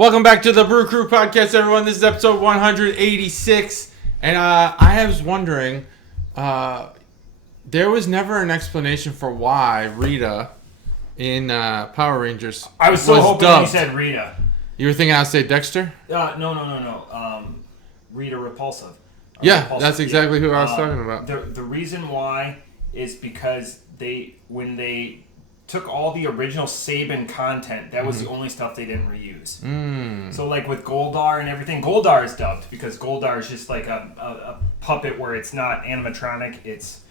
Welcome back to the Brew Crew podcast, everyone. This is episode 186, and I was wondering, there was never an explanation for why Rita in Power Rangers I was so hoping dubbed. You said Rita. You were thinking I'd say Dexter? No. Rita Repulsive. Yeah, Repulsive. That's exactly who I was talking about. The reason why is because when they took all the original Saban content, that was the only stuff they didn't reuse. So like with Goldar and everything, Goldar is dubbed because Goldar is just like a puppet where it's not animatronic, it's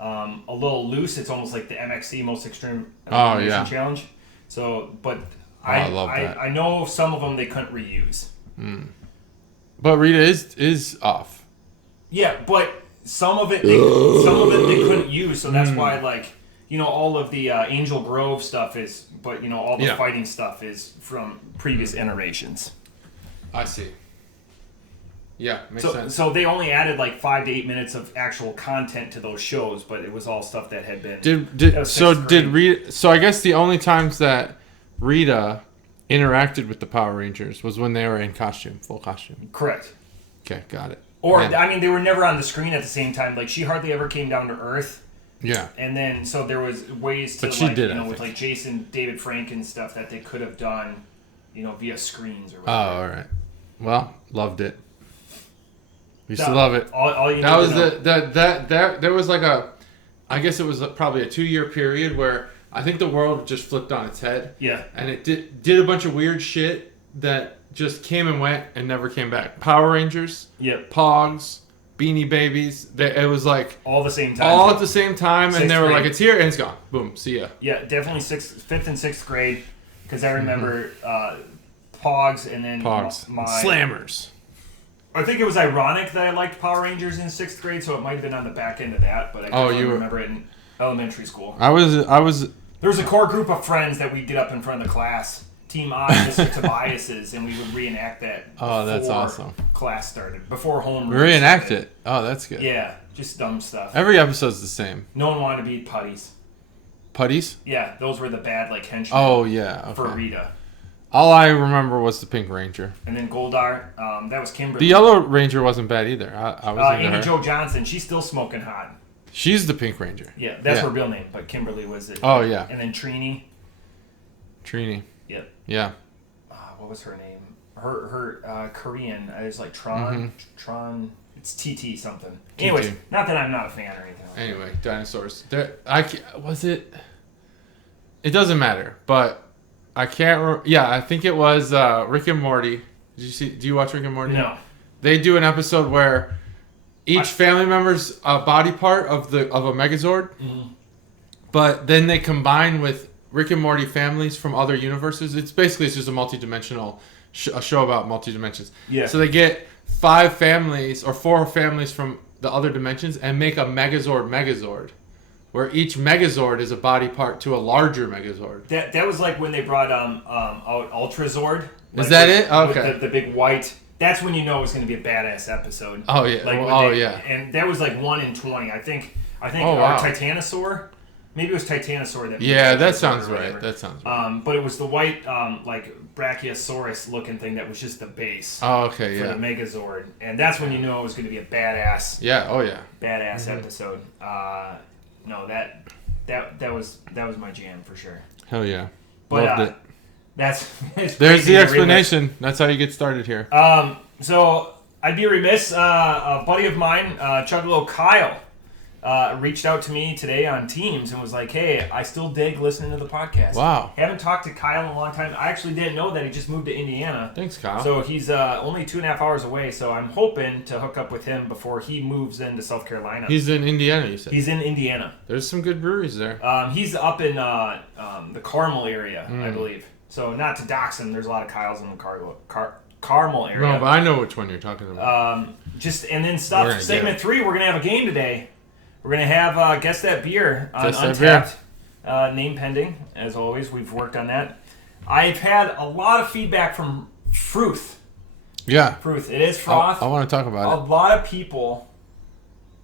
a little loose. It's almost like the MXC Most Extreme Animation Challenge. So, but I know some of them they couldn't reuse. But Rita is off. Yeah, but some of it they couldn't use, so that's why all of the Angel Grove stuff is, but all the fighting stuff is from previous iterations. I see. Yeah, makes sense. So they only added 5 to 8 minutes of actual content to those shows, but it was all stuff that had been. Did Rita? So I guess the only times that Rita interacted with the Power Rangers was when they were in costume, full costume. Correct. Okay, got it. Or they were never on the screen at the same time. Like she hardly ever came down to Earth. Yeah. And then so there was ways to with Jason David Frank and stuff that they could have done, via screens or whatever. Oh, all right. Well, loved it. Used to love it. All you that was there was I guess it was probably a 2-year period where I think the world just flipped on its head. Yeah. And it did a bunch of weird shit that just came and went and never came back. Power Rangers. Yep. Pogs. Beanie Babies. It was all the same time. All at the same time, and they were grade. it's here and it's gone. Boom. See ya. Yeah, definitely 5th and 6th grade, because I remember Pogs and then Pogs. my Slammers. I think it was ironic that I liked Power Rangers in 6th grade, so it might have been on the back end of that, but I don't remember it in elementary school. I was. There was a core group of friends that we'd get up in front of the class, Team I, Mr. Tobias's, and we would reenact that. Oh, that's awesome. Class started before homeroom. Reenact it. Oh, that's good. Yeah, just dumb stuff. Every episode's the same. No one wanted to be putties. Putties? Yeah, those were the bad henchmen. Oh yeah. Okay. For Rita. All I remember was the Pink Ranger. And then Goldar, that was Kimberly. The Yellow Ranger wasn't bad either. I was into Amy her. Jo Johnson, she's still smoking hot. She's the Pink Ranger. Yeah, that's her real name, but Kimberly was it. Oh yeah. And then Trini. Yep. Yeah. What was her name? Her Korean. It was Tron. Tron. It's TT something. TT. Anyways, not that I'm not a fan or anything. Anyway, dinosaurs. It doesn't matter, but I can't. I think it was Rick and Morty. Do you watch Rick and Morty? No. They do an episode where each family member's body part of a Megazord, but then they combine with Rick and Morty families from other universes. It's just a multi-dimensional a show about multi-dimensions. Yeah. So they get 5 families or 4 families from the other dimensions and make a Megazord, where each Megazord is a body part to a larger Megazord. That was when they brought out Ultrazord. Is that it? Okay. With the big white. That's when you know it's going to be a badass episode. Oh yeah. And that was 1 in 20. I think. Wow. Titanosaur. Maybe it was Titanosaur that. Yeah, that sounds right. That sounds right. But it was the white, Brachiosaurus looking thing that was just the base. Oh, okay, for the Megazord, and that's when you know it was going to be a badass. Yeah. Oh, yeah. Badass episode. No, that was my jam for sure. Hell yeah. But, loved it. There's the explanation. That's how you get started here. So I'd be remiss. A buddy of mine, Chuggalo Kyle, reached out to me today on Teams and was like, "Hey, I still dig listening to the podcast." Wow. Haven't talked to Kyle in a long time. I actually didn't know that he just moved to Indiana. Thanks, Kyle. So he's only 2.5 hours away. So I'm hoping to hook up with him before he moves into South Carolina. He's in Indiana, you said? He's in Indiana. There's some good breweries there. He's up in the Carmel area, I believe. So not to dox him, there's a lot of Kyles in the Carmel area. No, but I know which one you're talking about. Segment 3, we're going to have a game today. We're going to have Guess That Beer on Untappd. Name pending, as always. We've worked on that. I've had a lot of feedback from Fruth. Yeah. Fruth. It is froth. I want to talk about it. A lot of people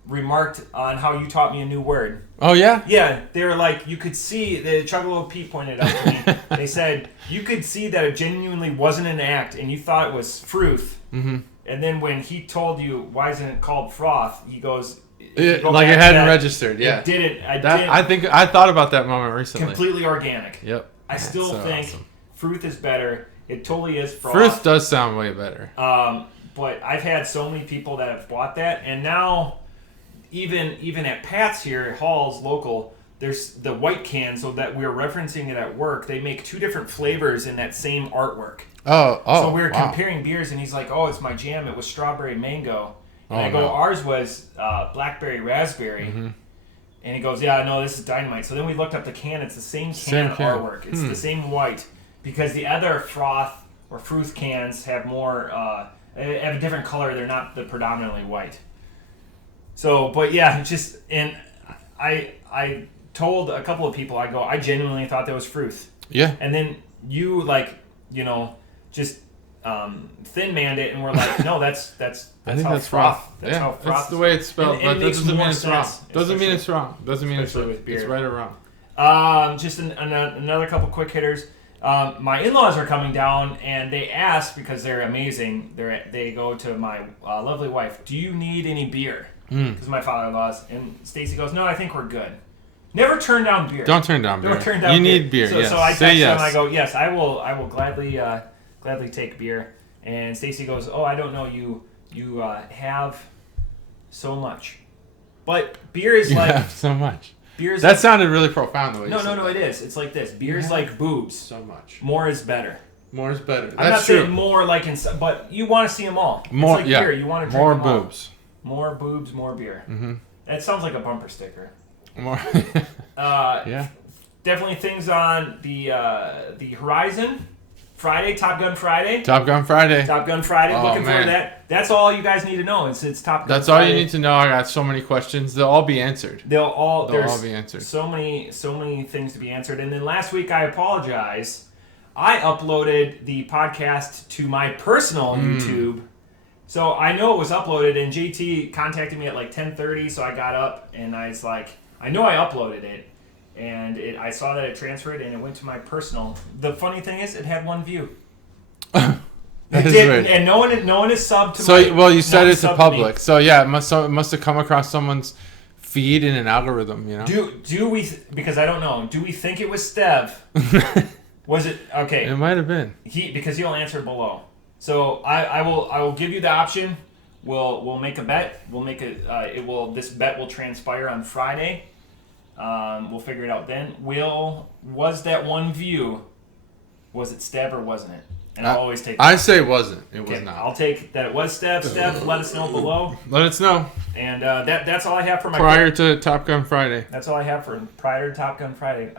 remarked on how you taught me a new word. Oh, yeah? Yeah, they were like, you could see, the Chuggalo Pete pointed out to me, they said, you could see that it genuinely wasn't an act, and you thought it was fruth. Mm-hmm. And then when he told you, why isn't it called froth, he goes... It hadn't registered, yeah. It didn't. I think I thought about that moment recently. Completely organic. Yep. I still think awesome. fruth is better. It totally is froth. Fruth does sound way better. But I've had so many people that have bought that, and now even at Pat's here at Hall's local, there's the white can, so that we're referencing it at work. They make 2 different flavors in that same artwork. Oh. So we were comparing beers, and he's like, "Oh, it's my jam. It was strawberry mango." And I go, "Ours was blackberry raspberry." Mm-hmm. And he goes, "Yeah, no, this is dynamite." So then we looked up the can. It's the same can artwork. It's the same white, because the other froth or fruth cans have more have a different color. They're not the predominantly white. So, but yeah, just, and I told a couple of people, I genuinely thought that was fruth. Yeah. And then you just thin-manned it, and we're like, no, that's I think how that's froth. That's how froth. That's the way it's spelled. And But it that doesn't mean makes it's more wrong. sense, Doesn't mean it's wrong. Doesn't mean it's with beer. It's right or wrong. Just another couple quick hitters. My in-laws are coming down, and they asked, because they're amazing. They go to my lovely wife, "Do you need any beer?" Because my father-in-law's, and Stacy goes, "No, I think we're good." Never turn down beer. Don't turn down beer. Don't turn down you beer. need beer. So, yes. so I Say text yes. them. I go, "Yes, I will gladly take beer." And Stacy goes, "Oh, I don't know. You have so much, but beer is like have so much." Beer is that sounded really profound the way you said No, it is. It's like this. Beer is like boobs. So much. More is better. More is better. I'm not saying more like but you want to see them all. More, it's like beer. You want to drink more them all. boobs. More boobs, more beer. Mm-hmm. That sounds like a bumper sticker. More. Yeah. Definitely things on the horizon. Friday, Top Gun Friday. Top Gun Friday. Top Gun Friday. Oh, Looking forward to that. That's all you guys need to know. It's Top Gun That's Friday. all you need to know. I got so many questions. They'll all be answered. They'll all be answered. So many things to be answered. And then last week, I apologize. I uploaded the podcast to my personal YouTube. So I know it was uploaded, and JT contacted me at like 10:30, so I got up, and I was like, I know I uploaded it. And I saw that it transferred, and it went to my personal. The funny thing is, it had 1 view. That it is did, weird. and no one is subbed to so, my... well, you said no it's a public. So, yeah, it must have come across someone's feed in an algorithm, you know? Do we... Because I don't know. Do we think it was Stev? Was it... Okay. It might have been. Because he'll answer below. So, I will give you the option. We'll make a bet. We'll make this bet will transpire on Friday. We'll figure it out then. Was that 1 view? Was it Steb or wasn't it? And I'll always take that. I say it wasn't. It was not. I'll take that it was Steb. Steb, let us know below. Let us know. And that's all I have for my... Prior to Top Gun Friday. That's all I have for prior to Top Gun Friday.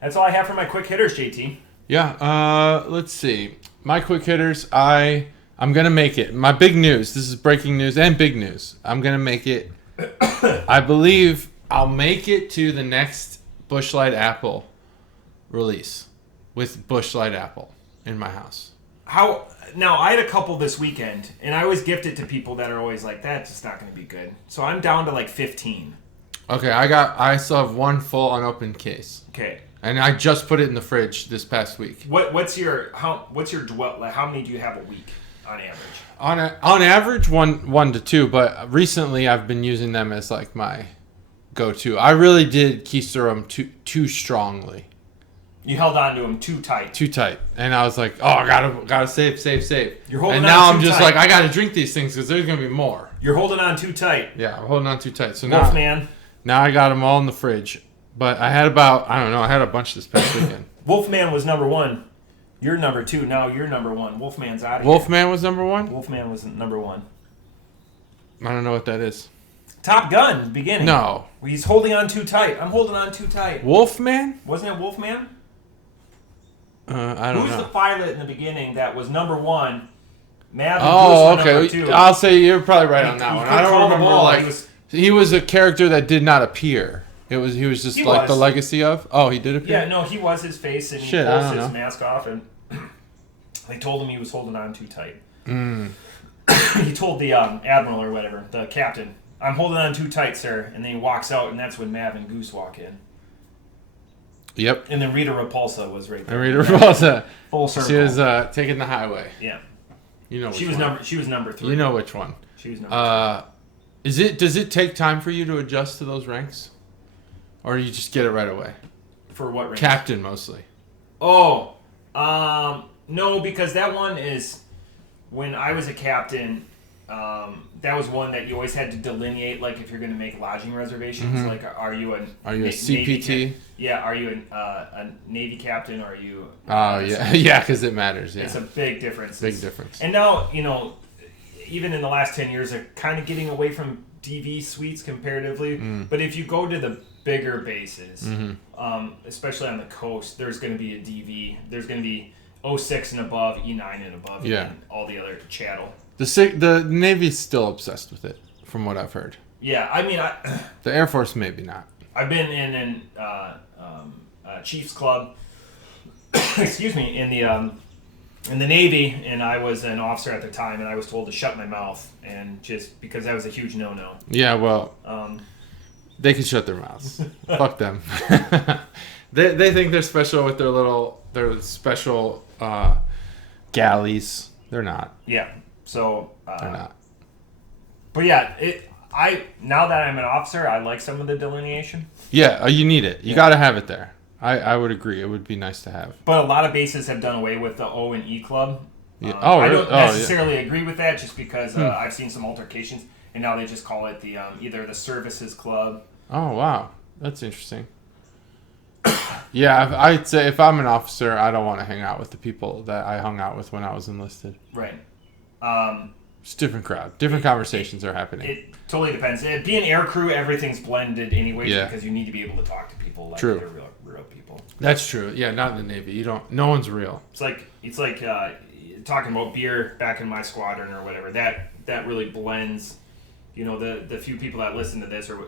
That's all I have for my quick hitters, JT. Yeah, let's see. My quick hitters, I'm going to make it. My big news, this is breaking news and big news. I'm going to make it. I believe I'll make it to the next Busch Light Apple release with Busch Light Apple in my house. Now, I had a couple this weekend, and I always gift it to people that are always like, that's just not going to be good. So I'm down to like 15. Okay, I still have 1 full unopened case. Okay. And I just put it in the fridge this past week. What's your dwell? Like, how many do you have a week on average? On average, one to 2. But recently, I've been using them as like my go-to. I really did keister them too strongly. You held on to them too tight. Too tight, and I was like, "Oh, I gotta save." You're holding and on now too I'm just tight. like, I gotta drink these things because there's gonna be more. You're holding on too tight. Yeah, I'm holding on too tight. So Wolfman. Now I got them all in the fridge. But I had I had a bunch this past weekend. Wolfman was number 1. You're number 2. Now you're number 1. Wolfman's out of here. Wolfman was number 1? Wolfman was number 1. I don't know what that is. Top Gun, beginning. No. He's holding on too tight. I'm holding on too tight. Wolfman? Wasn't it Wolfman? I don't know. Who's the pilot in the beginning that was number 1? Mav and Oh, Goose were okay. number 2. I'll say you're probably right on that one. I don't remember like he was a character that did not appear. He was just like the legacy of. Oh, he did appear. Yeah, no, he was his face and he pulls his mask off and they told him he was holding on too tight. He told the admiral or whatever, the captain, I'm holding on too tight, sir. And then he walks out, and that's when Mav and Goose walk in. Yep. And then Rita Repulsa was right there. And Rita Repulsa. Full circle. She was taking the highway. Yeah. You know which she was one. She was number 3. You know which one. She was number 3. Does it take time for you to adjust to those ranks? Or you just get it right away? For what rank? Captain, mostly. Oh. No, because that one is... When I was a captain... that was one that you always had to delineate, like if you're going to make lodging reservations. Mm-hmm. Like, are you a CPT? Yeah, are you a Navy captain? Or are you? Oh yeah, yeah, because it matters. Yeah, it's a big difference. Big difference. And now even in the last 10 years, they're kind of getting away from DV suites comparatively. But if you go to the bigger bases, especially on the coast, there's going to be a DV. There's going to be 06 and above, E9 and above, and all the other chattel. The Navy's still obsessed with it, from what I've heard. Yeah, I mean, the Air Force maybe not. I've been in Chiefs Club, excuse me, in the Navy, and I was an officer at the time, and I was told to shut my mouth, and just because that was a huge no-no. Yeah, well, they can shut their mouths. Fuck them. They think they're special with their special galleys. They're not. Yeah. So they're not. But yeah, now that I'm an officer, I like some of the delineation. Yeah, you need it. You got to have it there. I would agree. It would be nice to have. But a lot of bases have done away with the O and E club. Yeah. I don't necessarily agree with that, just because I've seen some altercations, and now they just call it the either the services club. Oh wow, that's interesting. Yeah, I'd say if I'm an officer, I don't want to hang out with the people that I hung out with when I was enlisted. Right. It's a different crowd. Different conversations are happening. It totally depends. Being air crew, everything's blended anyway, because you need to be able to talk to people like they're real people. That's true. Yeah, not in the Navy. No one's real. It's like talking about beer back in my squadron or whatever. That really blends. The few people that listen to this, or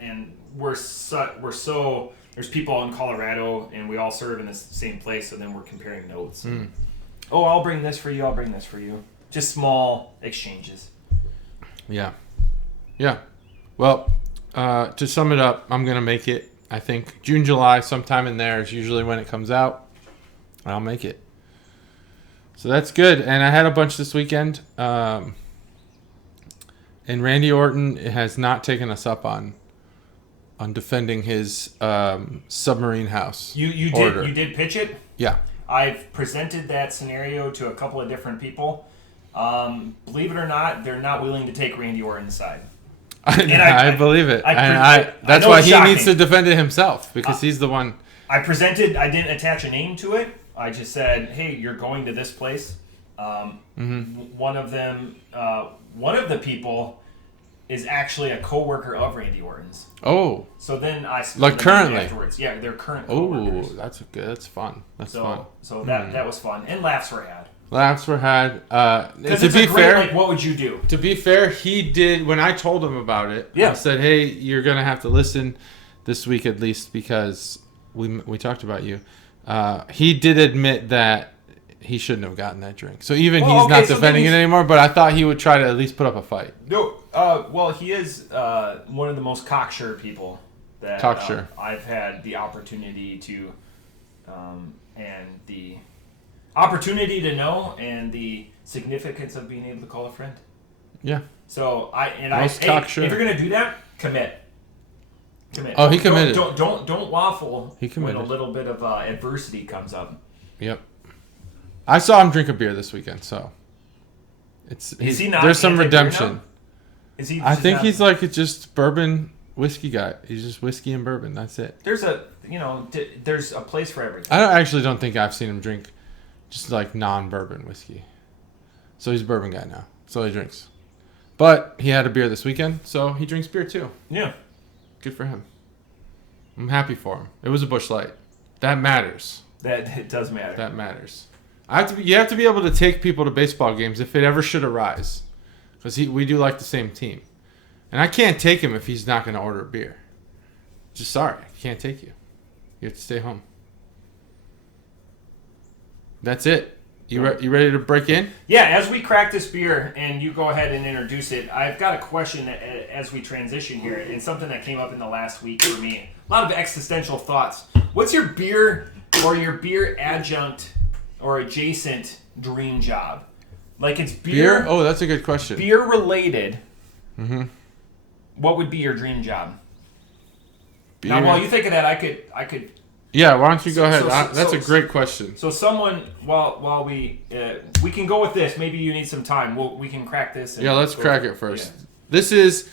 and we're so there's people in Colorado, and we all serve in the same place, so then we're comparing notes. Oh, I'll bring this for you. I'll bring this for you. Just small exchanges. Yeah. Yeah. Well, to sum it up, I'm going to make it, I think, June, July, sometime in there is usually when it comes out. I'll make it. So that's good. And I had a bunch this weekend. And Randy Orton has not taken us up on defending his submarine house. You did pitch it? Yeah. I've presented that scenario to a couple of different people. Believe it or not, they're not willing to take Randy Orton's side. I believe it. That's why he needs to defend it himself, because he's the one. I didn't attach a name to it. I just said, hey, you're going to this place. One of the people is actually a co-worker of Randy Orton's. Oh. So then I like currently afterwards. Yeah, they're current co-workers. Oh, that's good. That's fun. That's fun. So that was fun, and laughs were had. Laughs were had. To be fair, like, what would you do? To be fair, he did when I told him about it. Yeah. I said, "Hey, you're gonna have to listen this week at least because we talked about you." He did admit that he shouldn't have gotten that drink. So he's not defending it anymore. But I thought he would try to at least put up a fight. No. Well, he is one of the most cocksure people that I've had the opportunity to, and the opportunity to know, and the significance of being able to call a friend. Yeah. So if you're gonna do that, commit. Oh, he committed. Don't waffle. He committed. When a little bit of adversity comes up. Yep. I saw him drink a beer this weekend, so is he not? There's some redemption. Is he? I think he's like just bourbon whiskey guy. He's just whiskey and bourbon. That's it. There's a place for everything. I actually don't think I've seen him drink just like non-bourbon whiskey. So he's a bourbon guy now. So he drinks. But he had a beer this weekend, so he drinks beer too. Yeah. Good for him. I'm happy for him. It was a Busch Light. That matters. It does matter. That matters. You have to be able to take people to baseball games if it ever should arise. Because we do like the same team. And I can't take him if he's not going to order a beer. Just sorry. I can't take you. You have to stay home. That's it. You ready to break in? Yeah, as we crack this beer and you go ahead and introduce it, I've got a question as we transition here, and something that came up in the last week for me. A lot of existential thoughts. What's your beer or your beer adjunct or adjacent dream job? Like it's beer. Oh, that's a good question. Beer related. Mm-hmm. What would be your dream job? Beer. Now, while you think of that, I could. Yeah, why don't you go ahead? That's a great question. So someone, while we can go with this. Maybe you need some time. We can crack this. Yeah, let's crack it first. Yeah. This is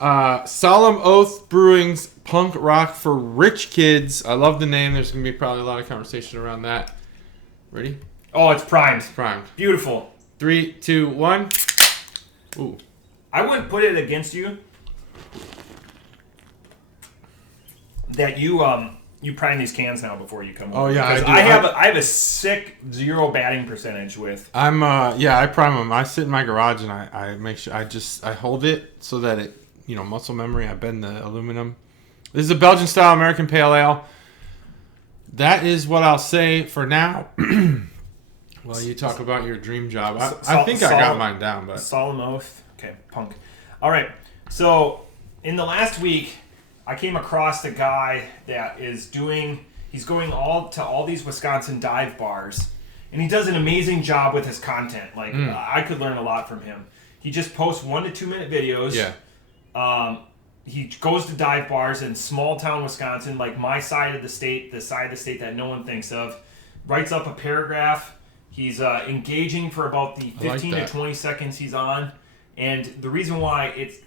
Solemn Oath Brewing's Punk Rock for Rich Kids. I love the name. There's going to be probably a lot of conversation around that. Ready? Oh, it's primed. It's primed. Beautiful. 3, 2, 1. Ooh. I wouldn't put it against you that you prime these cans now before you come over. Oh yeah, I have a sick 0 batting percentage with. I prime them. I sit in my garage and I make sure I hold it so that it muscle memory. I bend the aluminum. This is a Belgian style American Pale Ale. That is what I'll say for now. Well, you talk about your dream job. I think I got mine down, but Solemn Oath. Okay, punk. All right. So in the last week, I came across a guy that he's going to all these Wisconsin dive bars, and he does an amazing job with his content. Like I could learn a lot from him. He just posts 1 to 2 minute videos. Yeah. He goes to dive bars in small town Wisconsin, like my side of the state, the side of the state that no one thinks of. Writes up a paragraph. He's engaging for about the 15 to 20 seconds he's on. And the reason why it's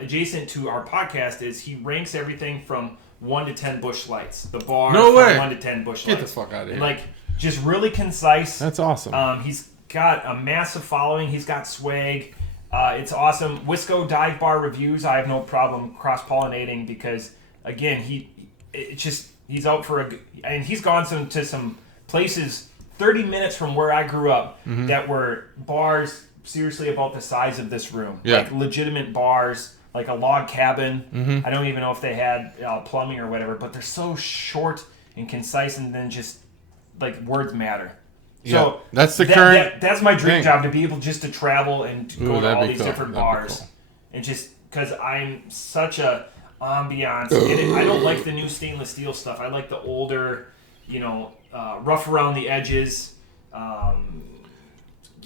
adjacent to our podcast is he ranks everything from 1 to 10 Busch Lights. The bar from 1 to 10 Busch Lights. Get the fuck out of here. Like, just really concise. That's awesome. He's got a massive following. He's got swag. It's awesome. Wisco Dive Bar reviews, I have no problem cross-pollinating because, again, he's out for and he's gone to some places 30 minutes from where I grew up that were bars seriously about the size of this room. Yeah. Like legitimate bars, like a log cabin. I don't even know if they had plumbing or whatever, but they're so short and concise, and then just like words matter. So that's the current. That's my dream thing. job, to be able just to travel and go to all these different bars, cool. And just because I'm such a ambiance. I don't like the new stainless steel stuff. I like the older, rough around the edges.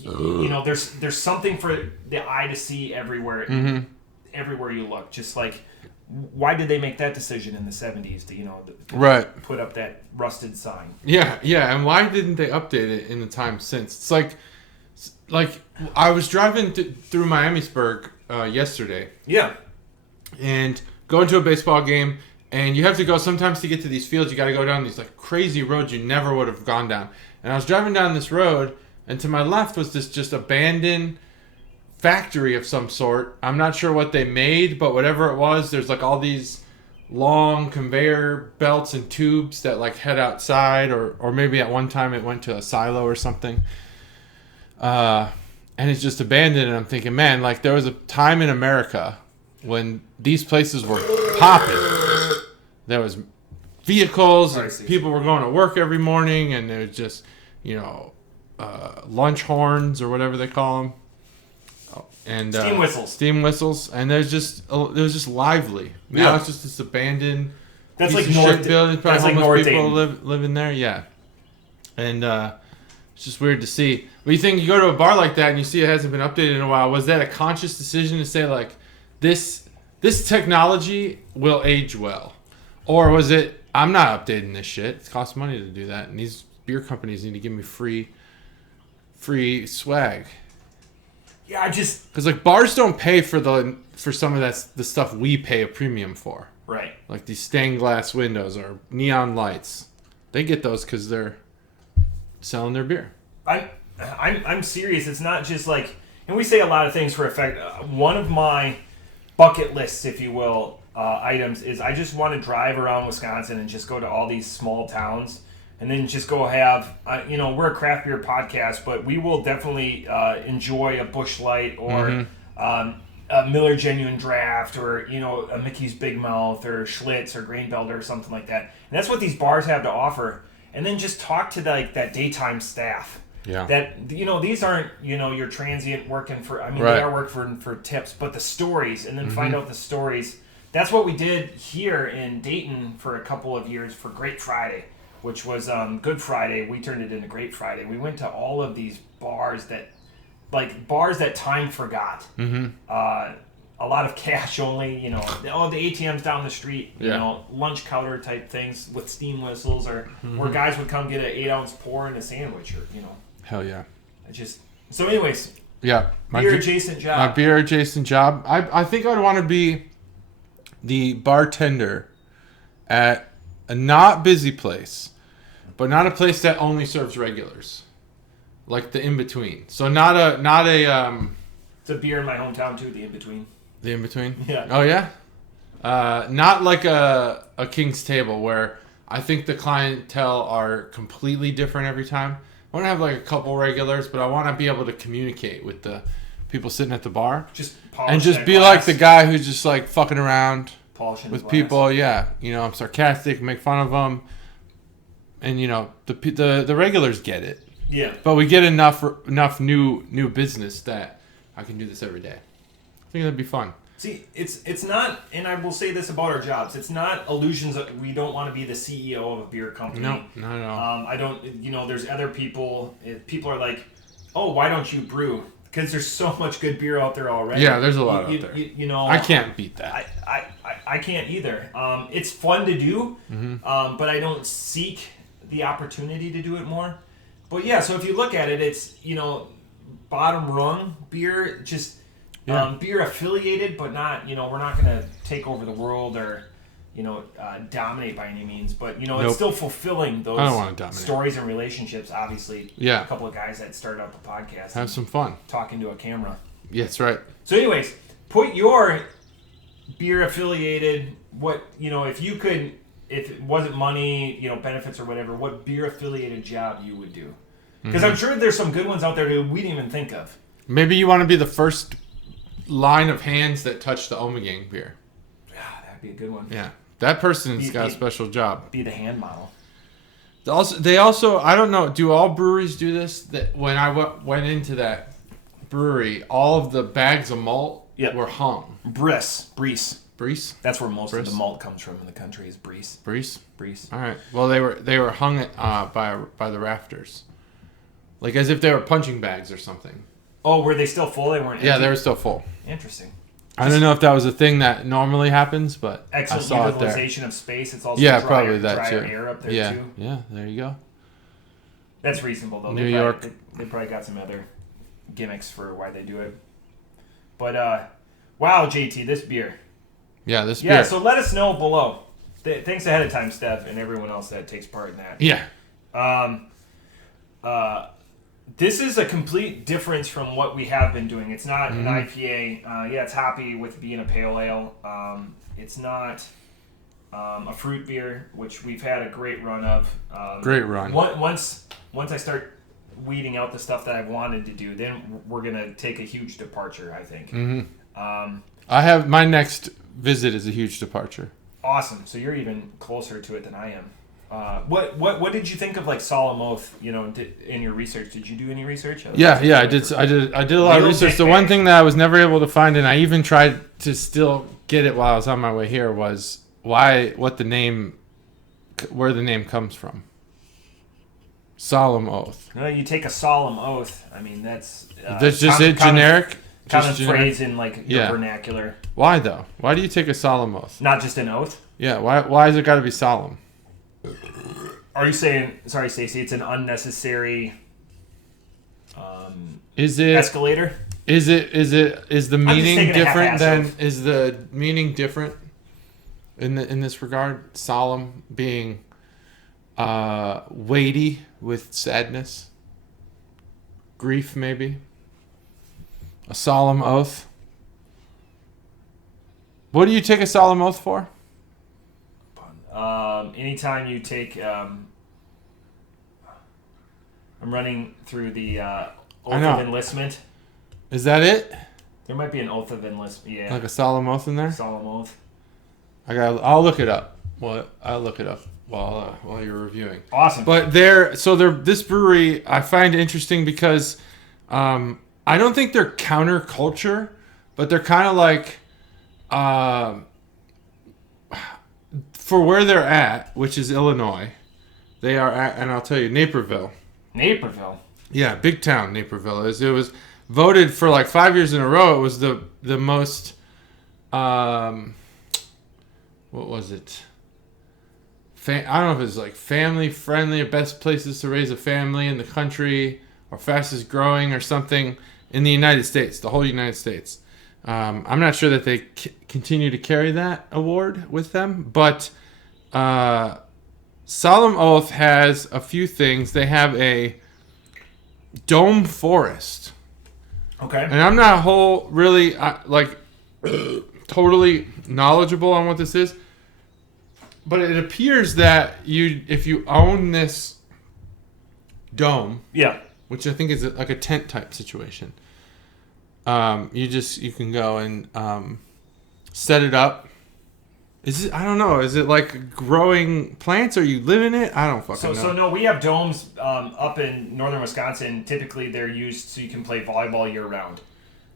There's something for the eye to see everywhere. Everywhere you look. Just like, why did they make that decision in the 70s to put up that rusted sign? Yeah, and why didn't they update it in the time since? It's like I was driving through Miamisburg yesterday. Yeah. And going to a baseball game, and you have to go sometimes to get to these fields. You got to go down these like crazy roads you never would have gone down. And I was driving down this road, and to my left was this just abandoned factory of some sort. I'm not sure what they made, but whatever it was, there's like all these long conveyor belts and tubes that like head outside, or maybe at one time it went to a silo or something. And it's just abandoned, and I'm thinking, man, like there was a time in America when these places were popping. There was vehicles, and people were going to work every morning, and there was just, lunch horns or whatever they call them. And steam whistles, and it was just lively. Now it's just this abandoned. That's like North building. Probably homeless like people live in there. Yeah, and it's just weird to see. But you think you go to a bar like that and you see it hasn't been updated in a while? Was that a conscious decision to say like this technology will age well, or was it I'm not updating this shit? It costs money to do that, and these beer companies need to give me free swag. Yeah, because like bars don't pay for some of the stuff we pay a premium for. Right. Like these stained glass windows or neon lights, they get those because they're selling their beer. I'm serious. It's not just like, and we say a lot of things for effect. One of my bucket lists, if you will, items is I just want to drive around Wisconsin and just go to all these small towns. And then just go have, we're a craft beer podcast, but we will definitely enjoy a Busch Light or a Miller Genuine Draft or, a Mickey's Big Mouth or Schlitz or Grain Belter or something like that. And that's what these bars have to offer. and then just talk to that daytime staff. Yeah. That, these aren't, your transient working for, they are working for tips, but the stories, and then find out the stories. That's what we did here in Dayton for a couple of years for Great Friday, which was Good Friday. We turned it into Great Friday. We went to all of these bars that time forgot. A lot of cash only, the ATMs down the street, lunch counter type things with steam whistles, or where guys would come get an 8-ounce pour in a sandwich, or Hell yeah. So anyways. Yeah. Beer adjacent job. My beer adjacent job. I think I'd want to be the bartender at a not busy place, but not a place that only serves regulars, like the in between. So not a. It's a beer in my hometown too. The in between. The in between. Yeah. Oh yeah. Not like a King's Table where I think the clientele are completely different every time. I want to have like a couple regulars, but I want to be able to communicate with the people sitting at the bar. Just be glass. like the guy who's just like fucking around polishing with glass. people. Yeah, I'm sarcastic, make fun of them, and the regulars get it. Yeah. But we get enough new business that I can do this every day. I think that'd be fun. See, it's not, and I will say this about our jobs, it's not illusions that we don't want to be the CEO of a beer company. No, not at all. I don't, there's other people, if people are like, oh, why don't you brew? Because there's so much good beer out there already. Yeah, there's a lot out there. I can't beat that. I can't either. It's fun to do, but I don't seek the opportunity to do it more. But yeah, so if you look at it, it's, bottom rung beer, just... Yeah. Beer affiliated, but not, we're not going to take over the world or, dominate by any means. But, it's still fulfilling those I don't want to dominate. Stories and relationships, obviously. Yeah. A couple of guys that started up a podcast. Have some fun. Talking to a camera. Yeah, that's right. So anyways, put your beer affiliated, if it wasn't money, benefits or whatever, what beer affiliated job you would do. Because I'm sure there's some good ones out there that we didn't even think of. Maybe you want to be the first line of hands that touch the Omegang beer. Yeah, that'd be a good one. Yeah, that person's got a special job. Be the hand model. They also I don't know. Do all breweries do this? That when I went into that brewery, all of the bags of malt were hung. Breese. That's where most of the malt comes from in the country. Is Breese. Breese. All right. Well, they were hung by the rafters, like as if they were punching bags or something. Oh, were they still full? They weren't empty? Yeah, they were still full. Interesting. I don't know if that was a thing that normally happens, but excellent I saw utilization of space. It's also probably that drier too. Air up there too. Yeah, there you go. That's reasonable though. New York. They probably got some other gimmicks for why they do it. But wow, JT, this beer. Yeah, this beer. Yeah, so let us know below. Thanks ahead of time, Steph, and everyone else that takes part in that. Yeah. This is a complete difference from what we have been doing. It's not an IPA. It's hoppy with being a pale ale. It's not a fruit beer, which we've had a great run of. Great run. Once I start weeding out the stuff that I've wanted to do, then we're gonna take a huge departure, I think. I have my next visit is a huge departure. Awesome. So you're even closer to it than I am. What did you think of like Solemn Oath? In your research, did you do any research? Yeah, I did a lot of research. The one thing that I was never able to find, and I even tried to still get it while I was on my way here, was where the name comes from. Solemn Oath. No, you take a solemn oath. I mean, that's just generic. Common phrase in like your vernacular. Why though? Why do you take a solemn oath? Not just an oath. Yeah. Why has it got to be solemn? Are you saying, sorry, Stacey, it's an unnecessary escalator? Is the meaning different than is the meaning different in this regard? Solemn being weighty with sadness, grief, maybe. A solemn oath. What do you take a solemn oath for? Anytime you take, I'm running through the oath of enlistment. Is that it? There might be an oath of enlistment. Yeah. Like a solemn oath in there? Solemn oath. I'll look it up. I'll look it up. while you're reviewing. Awesome. But this brewery I find interesting because I don't think they're counterculture, but they're kind of like for where they're at, which is Illinois. They are at, and I'll tell you, Naperville. Naperville. Yeah, big town Naperville is. It was voted for like 5 years in a row. It was the most what was it? I don't know if it's like family friendly or best places to raise a family in the country or fastest growing or something in the United States, the whole United States. I'm not sure that they continue to carry that award with them, but Solemn Oath has a few things. They have a dome forest. Okay. And I'm not really totally knowledgeable on what this is. But it appears that if you own this dome, yeah, which I think is like a tent type situation, you can go and set it up. I don't know. Is it like growing plants or you live in it? I don't fucking know. So no, we have domes up in northern Wisconsin. Typically, they're used so you can play volleyball year round.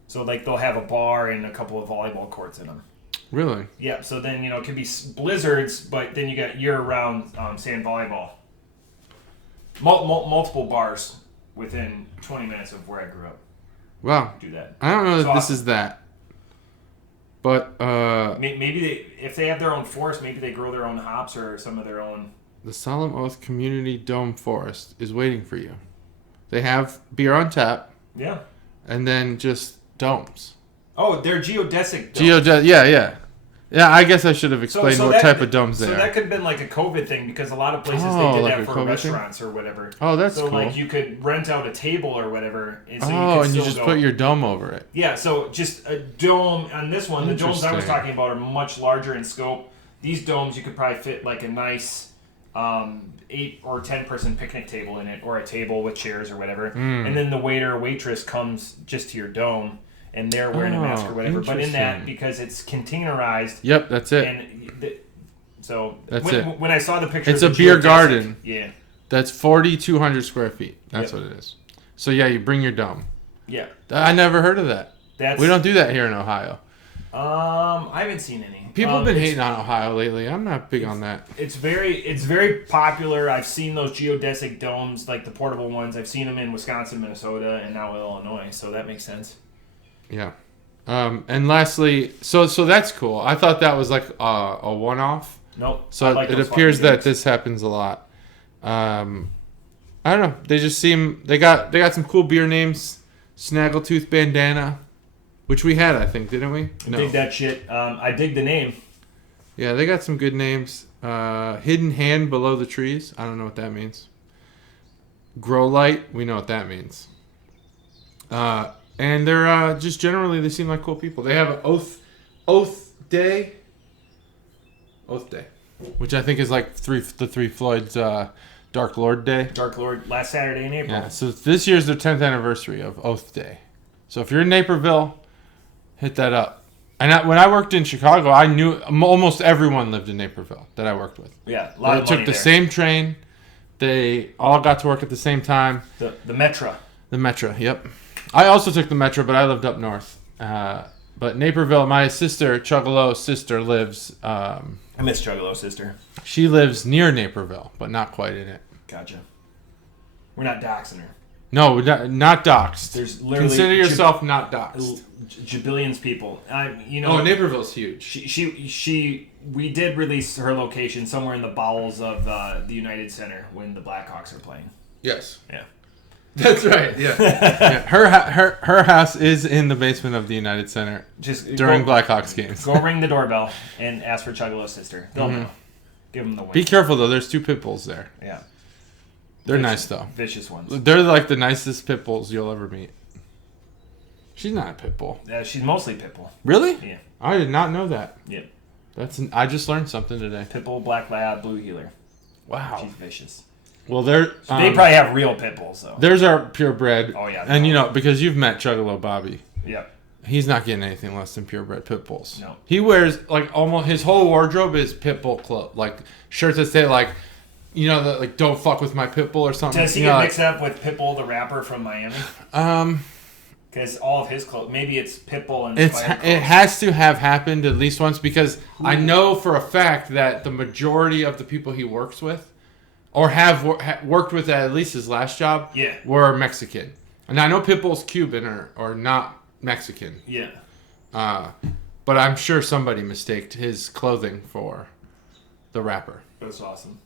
So like they'll have a bar and a couple of volleyball courts in them. Really? Yeah, so then, it can be blizzards, but then you got year-round sand volleyball. Multiple bars within 20 minutes of where I grew up. Wow. Do that. I don't know It's if this is that. But, maybe if they have their own forest, maybe they grow their own hops or some of their own... The Solemn Oath Community Dome Forest is waiting for you. They have beer on tap. Yeah. And then just domes. Oh, they're geodesic domes. Yeah. Yeah, I guess I should have explained what type of domes they are. So that could have been like a COVID thing because a lot of places they did like that for COVID restaurants or whatever. Oh, that's cool. So like you could rent out a table or whatever. And you just put your dome over it. Yeah, so just a dome on this one. The domes I was talking about are much larger in scope. These domes you could probably fit like a nice 8 or 10 person picnic table in it, or a table with chairs or whatever. And then the waiter or waitress comes just to your dome. And they're wearing a mask or whatever. But in that, because it's containerized. Yep, that's it. And so it. When I saw the picture, it's a beer garden. Yeah. That's 4,200 square feet. That's what it is. So yeah, you bring your dome. Yeah. I never heard of that. We don't do that here in Ohio. I haven't seen any. People have been hating on Ohio lately. I'm not big on that. It's very popular. I've seen those geodesic domes, like the portable ones. I've seen them in Wisconsin, Minnesota, and now Illinois. So that makes sense. Yeah. And lastly, so that's cool. I thought that was like a one-off. Nope. So it appears that this happens a lot. I don't know. They just seem they got some cool beer names. Snaggletooth Bandana, which we had, I think, didn't we? No. Dig that shit. I dig the name. Yeah, they got some good names. Hidden Hand Below the Trees. I don't know what that means. Grow Light. We know what that means. And they're just generally, they seem like cool people. They have an Oath Day, which I think is like the Three Floyds Dark Lord Day. Dark Lord, last Saturday in April. Yeah, so this year's their 10th anniversary of Oath Day. So if you're in Naperville, hit that up. And when I worked in Chicago, I knew almost everyone lived in Naperville that I worked with. Yeah, a lot of money took the same train. They all got to work at the same time. The Metra. The Metra, yep. I also took the Metro, but I lived up north. But Naperville, my sister, Chuggalos' sister, lives... I miss Chuggalos' sister. She lives near Naperville, but not quite in it. Gotcha. We're not doxing her. No, not doxed. There's literally... Consider yourself not doxed. Jabillions people. Naperville's huge. We did release her location somewhere in the bowels of the United Center when the Blackhawks are playing. Yes. Yeah. That's right. Yeah. Yeah. Her house is in the basement of the United Center. Just during Blackhawks games. Go ring the doorbell and ask for Chuggalos' sister. They'll know. Give them the win. Be careful though. There's 2 pit bulls there. Yeah. They're nice though. Vicious ones. They're like the nicest pit bulls you'll ever meet. She's not a pit bull. She's mostly pit bull. Really? Yeah. I did not know that. Yep. I just learned something today. Pit bull, black lab, blue heeler. Wow. She's vicious. Well, they probably have real pit bulls, though. There's our purebred. Oh, yeah. And, because you've met Chuggalo Bobby. Yep. He's not getting anything less than purebred pit bulls. No. He wears like almost his whole wardrobe is pit bull clothes, like shirts that say like, like don't fuck with my pit bull or something. Does he get mixed up with Pitbull the rapper from Miami? Because all of his clothes, maybe it's Pitbull and it has to have happened at least once because I know for a fact that the majority of the people he works with, or have worked with at least his last job, were Mexican. And I know Pitbull's Cuban or not Mexican. Yeah. But I'm sure somebody mistaked his clothing for the rapper. That's awesome.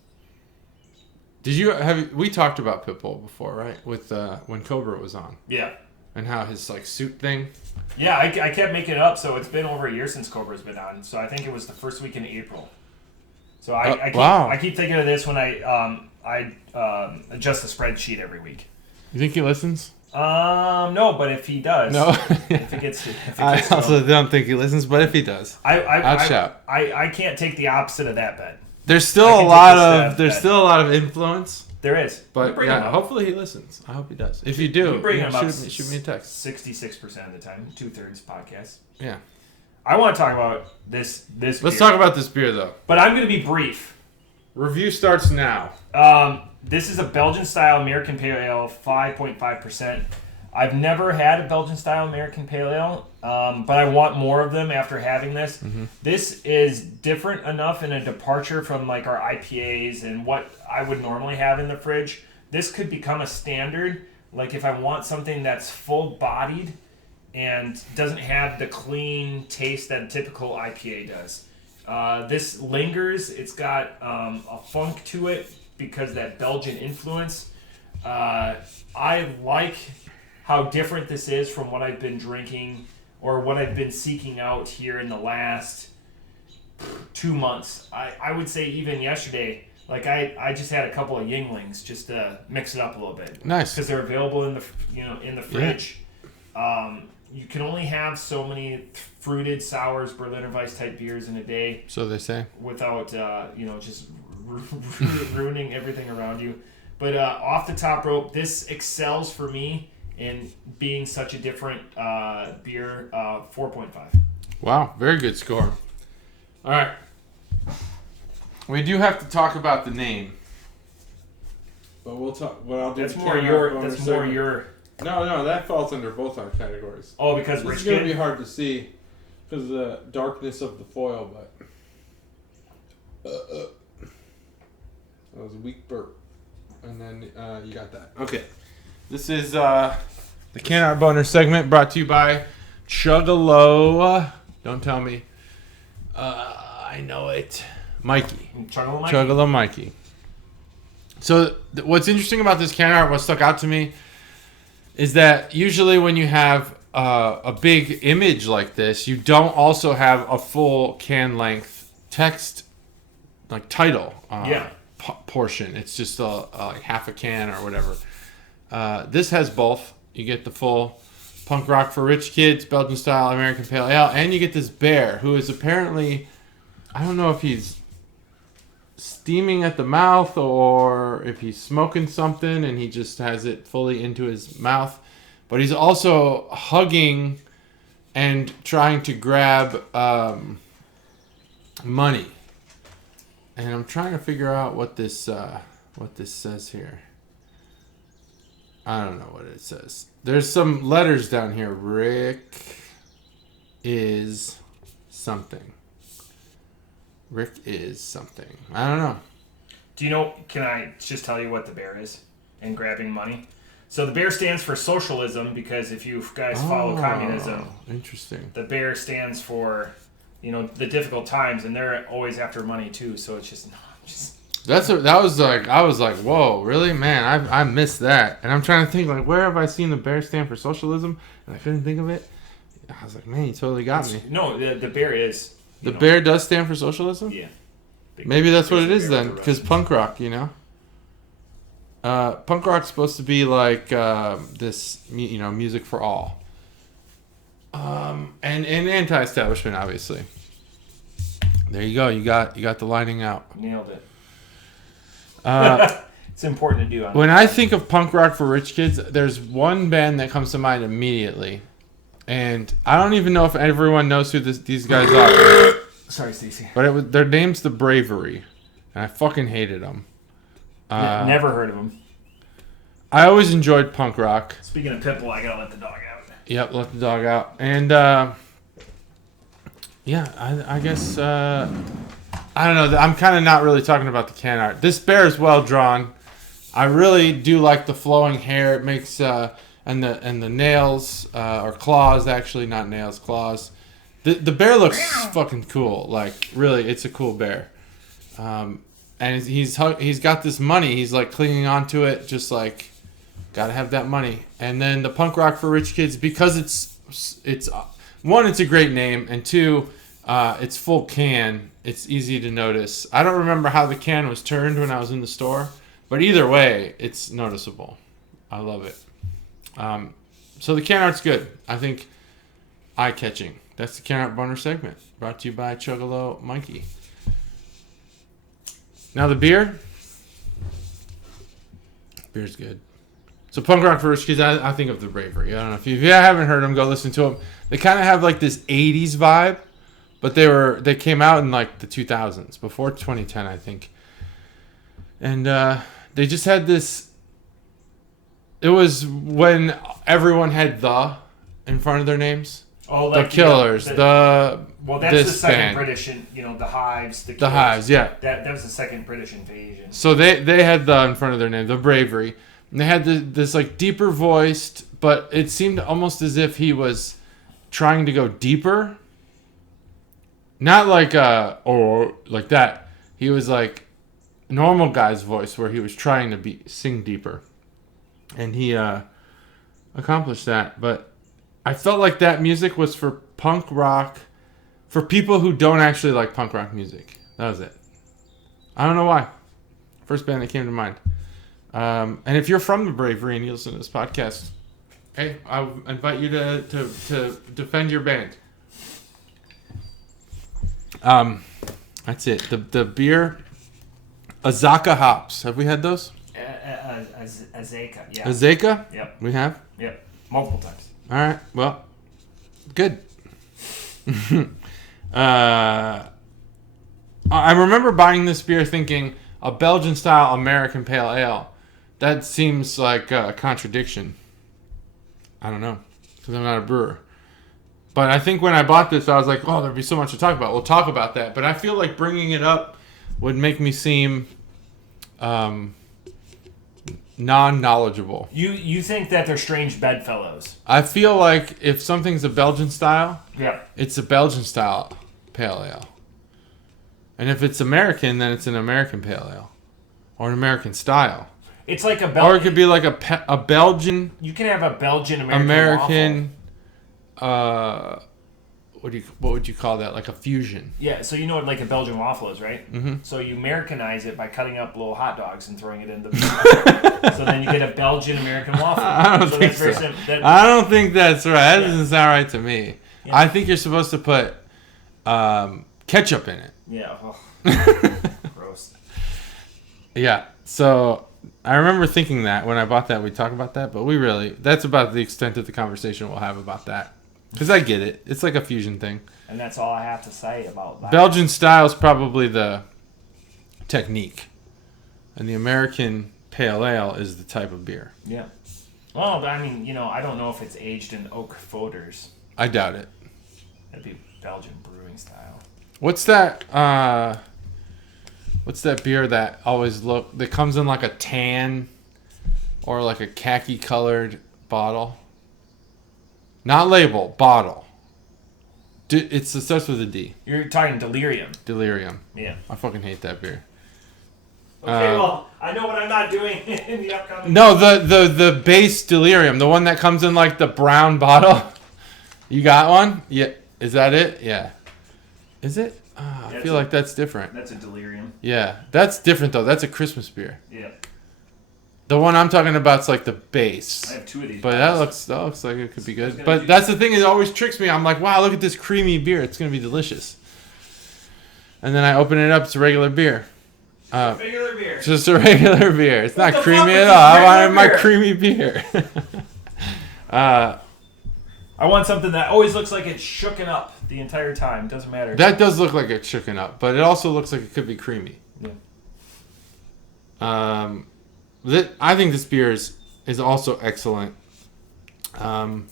We talked about Pitbull before, right? With when Cobra was on. Yeah. And how his like suit thing. Yeah, I kept making it up, so it's been over a year since Cobra's been on. So I think it was the first week in April. So I keep thinking of this when I adjust the spreadsheet every week. You think he listens? No, but if he does, if it gets I also don't think he listens, but if he does, I'll shout. I can't take the opposite of that bet. There's still a lot of influence. There is, but yeah, hopefully he listens. I hope he does. If you do, shoot me a text. 66% of the time, 2/3 podcast. Yeah. I want to talk about this. Let's talk about this beer though. But I'm going to be brief. Review starts now. This is a Belgian-style American Pale Ale, 5.5%. I've never had a Belgian-style American Pale Ale, but I want more of them after having this. Mm-hmm. This is different enough in a departure from like our IPAs and what I would normally have in the fridge. This could become a standard. Like if I want something that's full-bodied and doesn't have the clean taste that a typical IPA does. This lingers. It's got a funk to it because of that Belgian influence. I like how different this is from what I've been drinking or what I've been seeking out here in the last 2 months. I would say even yesterday, like I just had a couple of Yinglings just to mix it up a little bit. Nice. Because they're available in the fridge. Yeah. You can only have so many fruited sours, Berliner Weiss type beers in a day. So they say. Without just ruining everything around you. But off the top rope, this excels for me in being such a different beer. 4.5. Wow, very good score. All right, we do have to talk about the name, but we'll talk. What I'll do. That's more your. No, that falls under both our categories. Oh, because it's going to be hard to see because of the darkness of the foil, but that was a weak burp, and then you got that. Okay, this is the Can Art Boner segment brought to you by Chuggalo. Don't tell me. I know it. Mikey. Chuggalo Mikey. So what's interesting about this can art, what stuck out to me, is that usually when you have a big image like this, you don't also have a full can length text, like title portion. It's just like half a can or whatever. This has both. You get the full Punk Rock for Rich Kids, Belgian style American Pale Ale, and you get this bear who is apparently, I don't know if he's steaming at the mouth or if he's smoking something and he just has it fully into his mouth, but he's also hugging and trying to grab money. And I'm trying to figure out what this says here. I don't know what it says. There's some letters down here. Rick is something. Rick is something. I don't know. Do you know, can I just tell you what the bear is in grabbing money? So the bear stands for socialism because if you guys follow communism, interesting. The bear stands for, the difficult times, and they're always after money too. So it's just I was like, whoa, really, man? I missed that, and I'm trying to think like, where have I seen the bear stand for socialism? And I couldn't think of it. I was like, man, you totally got me. No, the bear is. The bear does stand for socialism? Yeah. Maybe that's what it is then, because punk rock, punk rock's supposed to be like this, music for all, and anti-establishment, obviously. There you go. You got the lining out. Nailed it. It's important to do. When I think of punk rock for rich kids, there's one band that comes to mind immediately, And I don't even know if everyone knows who these guys are. Sorry, Stacey. But their name's The Bravery. And I fucking hated them. Never heard of them. I always enjoyed punk rock. Speaking of Pitbull, I gotta let the dog out. Yep, let the dog out. And, I guess, I don't know. I'm kind of not really talking about the can art. This bear is well drawn. I really do like the flowing hair. It makes, and the nails, or claws, actually, not nails, claws. The bear looks fucking cool. Like, really, it's a cool bear. And he's got this money. He's, like, clinging onto it, just like, gotta have that money. And then the Punk Rock for Rich Kids, because it's one, it's a great name, and two, it's full can. It's easy to notice. I don't remember how the can was turned when I was in the store, but either way, it's noticeable. I love it. So the can art's good. I think eye-catching. That's the can art boner segment, brought to you by Chuggalo Monkey. Now the beer. Beer's good. So Punk Rock for Rich Kids, I think of The Bravery. I don't know if you haven't heard them, go listen to them. They kind of have like this 80s vibe, but they came out in like the 2000s, before 2010, I think. And they just had this. It was when everyone had "the" in front of their names. Oh, like the Killers, well, that's the second British, the Hives, the Killers. The Hives, yeah. That was the second British invasion. So they had "the" in front of their name, The Bravery. And they had this like deeper voiced, but it seemed almost as if he was trying to go deeper. Not like or like that. He was like normal guy's voice where he was trying to sing deeper. And he accomplished that. But I felt like that music was for punk rock, for people who don't actually like punk rock music. That was it. I don't know why. First band that came to mind. And if you're from The Bravery and you listen to this podcast, hey, I invite you to defend your band. That's it. The beer, Azaka hops. Have we had those? Azaka, yeah. Azaka? Yep. We have? Yep. Multiple times. All right. Well, good. I remember buying this beer thinking a Belgian-style American Pale Ale. That seems like a contradiction. I don't know, because I'm not a brewer. But I think when I bought this, I was like, oh, there'd be so much to talk about. We'll talk about that. But I feel like bringing it up would make me seem non-knowledgeable. You think that they're strange bedfellows. I feel like if something's a Belgian style, yeah, it's a Belgian style Pale Ale. And if it's American, then it's an American Pale Ale. Or an American style. It's like a Belgian... Or it could be like a Belgian... You can have a Belgian American waffle. What would you call that? Like a fusion. Yeah, so you know what like a Belgian waffle is, right? Mm-hmm. So you Americanize it by cutting up little hot dogs and throwing it in the... So then you get a Belgian American waffle. I don't think so. I don't think that's right. That doesn't sound right to me. Yeah. I think you're supposed to put ketchup in it. Yeah. Oh. Gross. Yeah, so... I remember thinking that when I bought that, we'd talk about that, but that's about the extent of the conversation we'll have about that. Because I get it. It's like a fusion thing. And that's all I have to say about that. Belgian style is probably the technique. And the American Pale Ale is the type of beer. Yeah. Well, I mean, I don't know if it's aged in oak foeders. I doubt it. That'd be Belgian brewing style. What's that beer that that comes in like a tan or like a khaki colored bottle? Not label, bottle. It starts with a D. You're talking Delirium. Delirium. Yeah. I fucking hate that beer. Okay, well, I know what I'm not doing in the upcoming... No, the base Delirium, the one that comes in like the brown bottle. You got one? Yeah. Is that it? Yeah. Is it? I feel like that's different. That's a Delirium. Yeah, that's different though. That's a Christmas beer. Yeah. The one I'm talking about is like the base. I have two of these. But that looks like it could be good. But that's the thing, it always tricks me. I'm like, wow, look at this creamy beer. It's gonna be delicious. And then I open it up. It's a regular beer. Regular beer. Just a regular beer. It's not creamy at all. I wanted my creamy beer. I want something that always looks like it's shooken up the entire time. Doesn't matter. That does look like it's shooken up, but it also looks like it could be creamy. Yeah. I think this beer is also excellent. I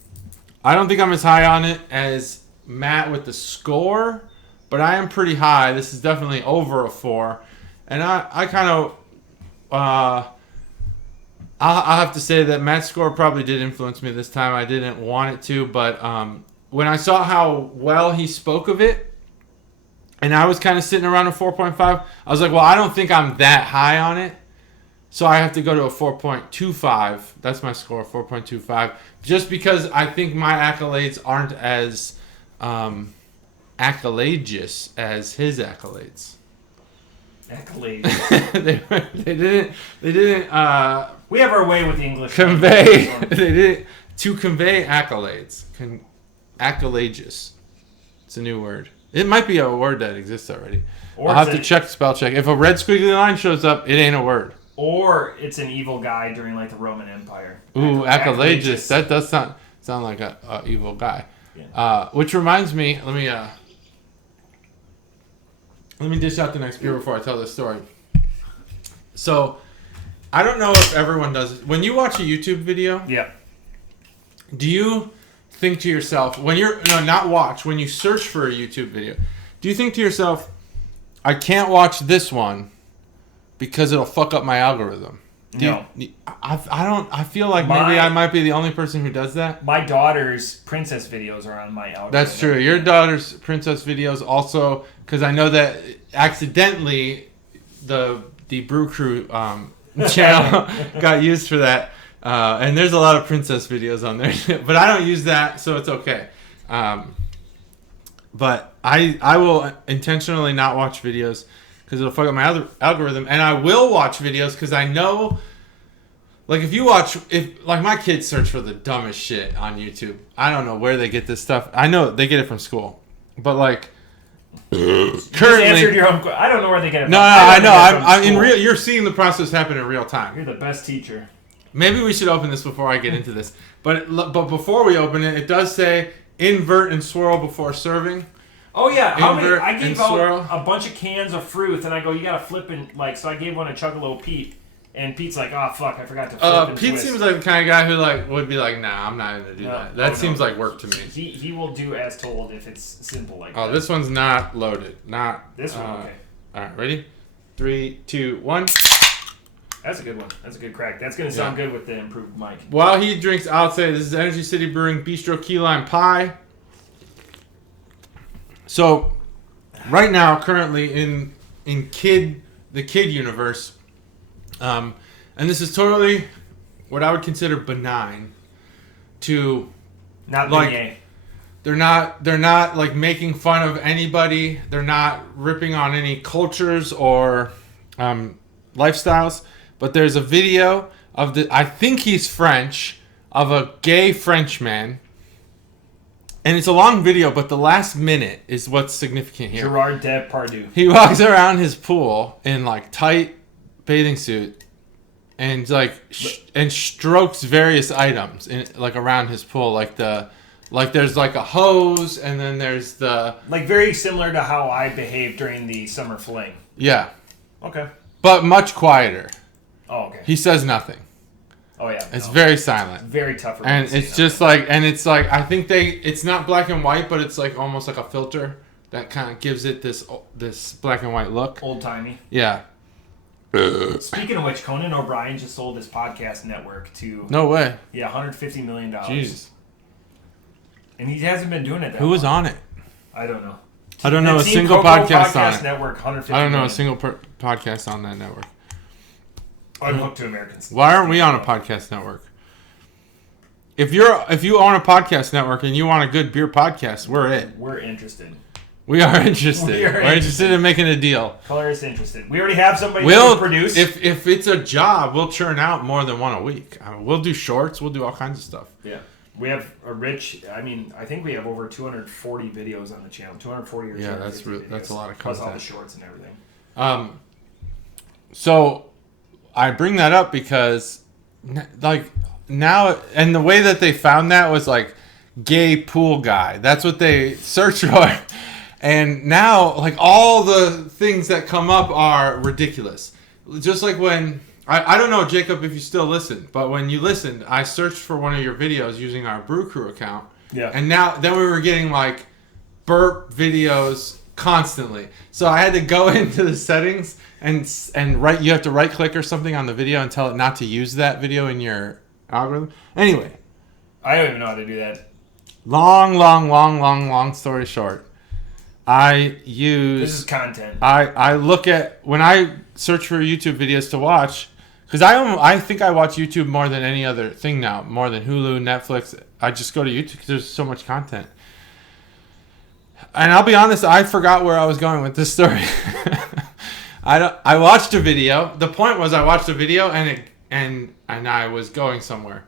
don't think I'm as high on it as Matt with the score, but I am pretty high. This is definitely over a 4. And I kind of... I'll have to say that Matt's score probably did influence me this time. I didn't want it to, but when I saw how well he spoke of it, and I was kind of sitting around a 4.5, I was like, well, I don't think I'm that high on it. So I have to go to a 4.25. That's my score, 4.25. Just because I think my accolades aren't as accolagious as his accolades. Accolades. they didn't we have our way with the English. Convey. They didn't to convey accolades. Accolagious. It's a new word. It might be a word that exists already. Or I'll have to check spell check. If a red squiggly line shows up, it ain't a word. Or it's an evil guy during like the Roman Empire. Ooh, Accolagious. That does sound like a evil guy. Yeah. Which reminds me, let me dish out the next beer before I tell this story. So, I don't know if everyone does it. When you watch a YouTube video, yeah. Do you think to yourself, when you search for a YouTube video, do you think to yourself, I can't watch this one because it'll fuck up my algorithm? No. I feel like maybe I might be the only person who does that. My daughter's princess videos are on my algorithm. That's true. Your daughter's princess videos also, because I know that accidentally the Brew Crew channel got used for that. And there's a lot of princess videos on there. But I don't use that, so it's okay. But I will intentionally not watch videos because it'll fuck up my algorithm. And I will watch videos because I know, like, if my kids search for the dumbest shit on YouTube. I don't know where they get this stuff. I know they get it from school. But, like, currently... answered your own question. I don't know where they get it from. No, I know. I'm in real... You're seeing the process happen in real time. You're the best teacher. Maybe we should open this before I get into this. But before we open it, it does say invert and swirl before serving. Oh yeah, I gave out swirl. a bunch of cans of fruit, and I go, you gotta flip and so I gave one to Chuggalo Pete, and Pete's like, oh fuck, I forgot to flip and Pete twist. Seems like the kind of guy who would be like, nah, I'm not gonna do that. That seems like work to me. He will do as told if it's simple like that. Oh, this one's not loaded. Not this one. Okay. All right, ready? 3, 2, 1. That's a good one. That's a good crack. That's gonna sound good with the improved mic. While he drinks, I'll say this is Energy City Brewing Bistro Key Lime Pie. So, right now, currently in the kid universe, and this is totally what I would consider benign. To not like, they're not like making fun of anybody. They're not ripping on any cultures or lifestyles. But there's a video of I think he's French, of a gay Frenchman. And it's a long video, but the last minute is what's significant here. Gerard Depardieu. He walks around his pool in like tight bathing suit and and strokes various items like around his pool, like there's like a hose, and then there's the very similar to how I behaved during the summer fling. Yeah. Okay. But much quieter. Oh, okay. He says nothing. Oh yeah. It's very silent. It's very tough. And it's just like, I think it's not black and white, but it's like almost like a filter that kind of gives it this black and white look. Old timey. Yeah. Speaking of which, Conan O'Brien just sold his podcast network to. No way. Yeah, $150 million. Jeez. And he hasn't been doing it that Who was on it? I don't know. I don't know a single podcast on it. Network, $150 I don't know million. a single podcast on that network. Unhooked to Americans. Why aren't we on a podcast network? If you own a podcast network and you want a good beer podcast, we're it. We're interested. We are interested. We're interested in making a deal. Color is interested. We already have somebody to produce. If it's a job, we'll churn out more than one a week. We'll do shorts. We'll do all kinds of stuff. Yeah. We have I think we have over 240 videos on the channel. 240 or 250 videos. That's a lot of content. Plus all the shorts and everything. So I bring that up because, like, now, and the way that they found that was like, gay pool guy. That's what they search for. And now, like, all the things that come up are ridiculous. Just like when, I don't know, Jacob, if you still listen, but when you listened, I searched for one of your videos using our Brew Crew account. Yeah. And then we were getting, like, burp videos constantly. So I had to go into the settings and you have to right click or something on the video and tell it not to use that video in your algorithm. Anyway. I don't even know how to do that. Long story short. This is content. I look at, when I search for YouTube videos to watch, because I think I watch YouTube more than any other thing now, more than Hulu, Netflix. I just go to YouTube because there's so much content. And I'll be honest, I forgot where I was going with this story. I watched a video. The point was I watched a video and I was going somewhere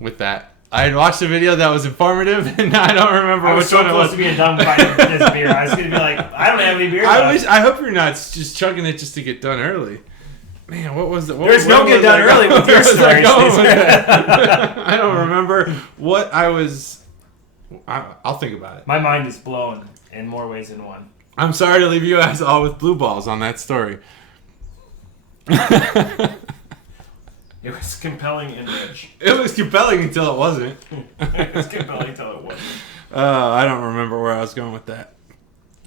with that. I had watched a video that was informative, and I don't remember which one it was. I was so close to being done by this beer. I was going to be like, I don't have any beer left. I hope you're not just chugging it just to get done early. Man, what was it? There's no get done early with your stories. I don't remember what I was... I'll think about it. My mind is blown in more ways than one. I'm sorry to leave you guys all with blue balls on that story. It was compelling and rich. It was compelling until it wasn't. It was compelling until it wasn't. I don't remember where I was going with that.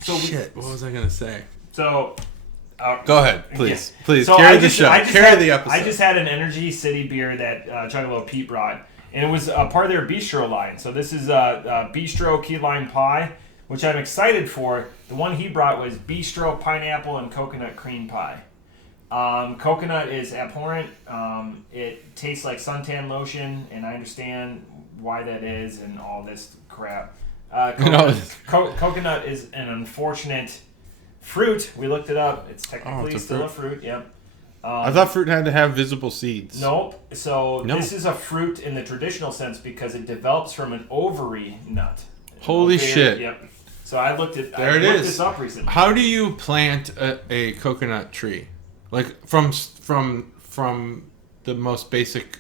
Shit, what was I going to say? So... go ahead, please. Yeah. Please, so carry the show. Carry the episode. I just had an Energy City beer that Chuggalos Pete brought, and it was part of their Bistro line. So this is Bistro Key Lime Pie, which I'm excited for. The one he brought was Bistro Pineapple and Coconut Cream Pie. Coconut is abhorrent. It tastes like suntan lotion, and I understand why that is and all this crap. Coconut is an unfortunate fruit. We looked it up. It's technically still a fruit. Yep. I thought fruit had to have visible seeds. Nope. So this is a fruit in the traditional sense because it develops from an ovary nut. Holy shit. Yep. So I looked this up recently. How do you plant a coconut tree? Like from the most basic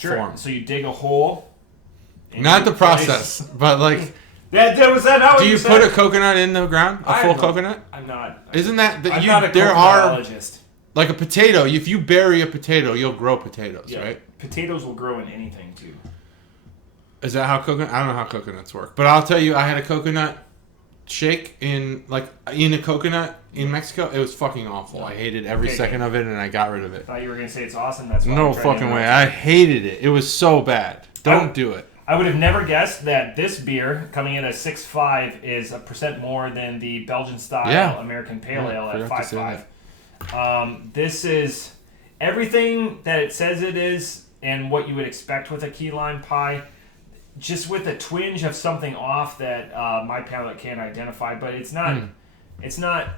form. So you dig a hole. Not the process, but like... Was that how do you put a coconut in the ground? A full coconut? I'm not. Isn't that... I'm not a coconutologist. Like a potato. If you bury a potato, you'll grow potatoes, right? Potatoes will grow in anything, too. Is that how coconut... I don't know how coconuts work. But I'll tell you, I had a coconut shake in a coconut in Mexico. It was fucking awful. I hated every second of it, and I got rid of it. I thought you were going to say it's awesome. That's why no fucking way. I hated it. It was so bad. Don't do it. I would have never guessed that this beer, coming in at 6.5, is a percent more than the Belgian-style American Pale Ale at 5.5. This is everything that it says it is and what you would expect with a key lime pie, just with a twinge of something off that my palate can't identify. But it's not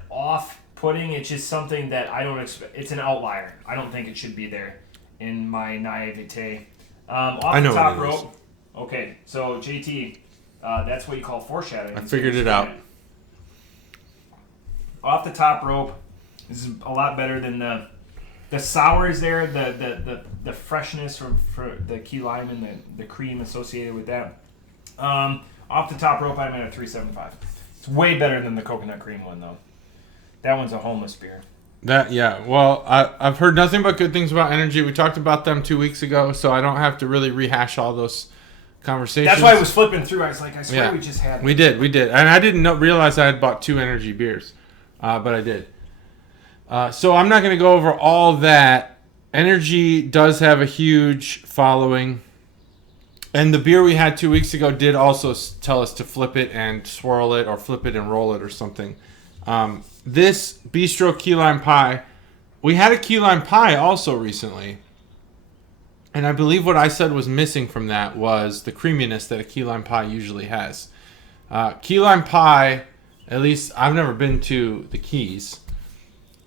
off-putting. It's just something that I don't expect. It's an outlier. I don't think it should be there in my naivete. Off the top rope. Okay, so JT, that's what you call foreshadowing. I figured it out. Off the top rope, this is a lot better than the sour is there, the freshness from the key lime and the cream associated with that. Off the top rope, I'm at a 3.75. It's way better than the coconut cream one though. That one's a homeless beer. Well, I've heard nothing but good things about Energy. We talked about them 2 weeks ago, so I don't have to really rehash all those conversations. That's why I was flipping through. I was like, I swear we just had it. We did. And I didn't realize I had bought 2 Energy beers, but I did. So I'm not going to go over all that. Energy does have a huge following. And the beer we had 2 weeks ago did also tell us to flip it and swirl it or flip it and roll it or something. This Bistro Key Lime Pie, we had a key lime pie also recently. And I believe what I said was missing from that was the creaminess that a key lime pie usually has. Key lime pie, at least I've never been to the Keys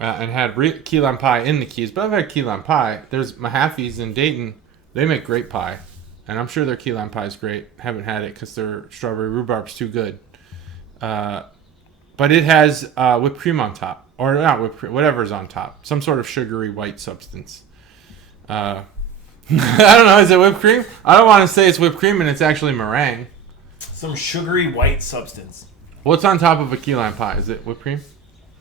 and had key lime pie in the Keys, but I've had key lime pie. There's Mahaffey's in Dayton. They make great pie. And I'm sure their key lime pie is great. Haven't had it because their strawberry rhubarb's too good. But it has whipped cream on top. Or not whipped cream, whatever's on top. Some sort of sugary white substance. I don't know, is it whipped cream? I don't want to say it's whipped cream and it's actually meringue. Some sugary white substance. What's on top of a key lime pie? Is it whipped cream?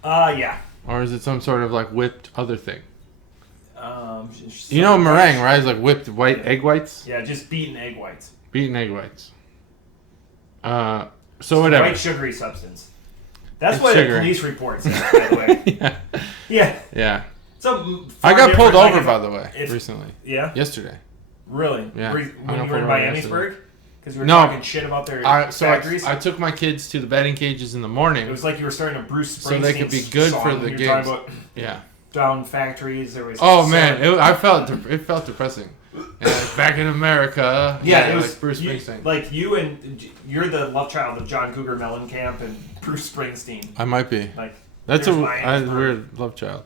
Yeah. Or is it some sort of like whipped other thing? You know meringue, right? It's like whipped white egg whites? Yeah, just beaten egg whites. Beaten egg whites. So whatever. White sugary substance. That's what a police report says, by the way. Yeah. So I got pulled over, by the way, recently. Yeah? Yesterday. Really? Yeah. When you were in Miamisburg? Because we were talking talking shit about their factories? I took my kids to the batting cages in the morning. It was like you were starting a Bruce Springsteen so they could be good for the games. Yeah. Down factories. There was it felt depressing. And back in America. Yeah, it was like Bruce Springsteen. You're the love child of John Cougar Mellencamp and Bruce Springsteen. I might be. Like that's a weird love child.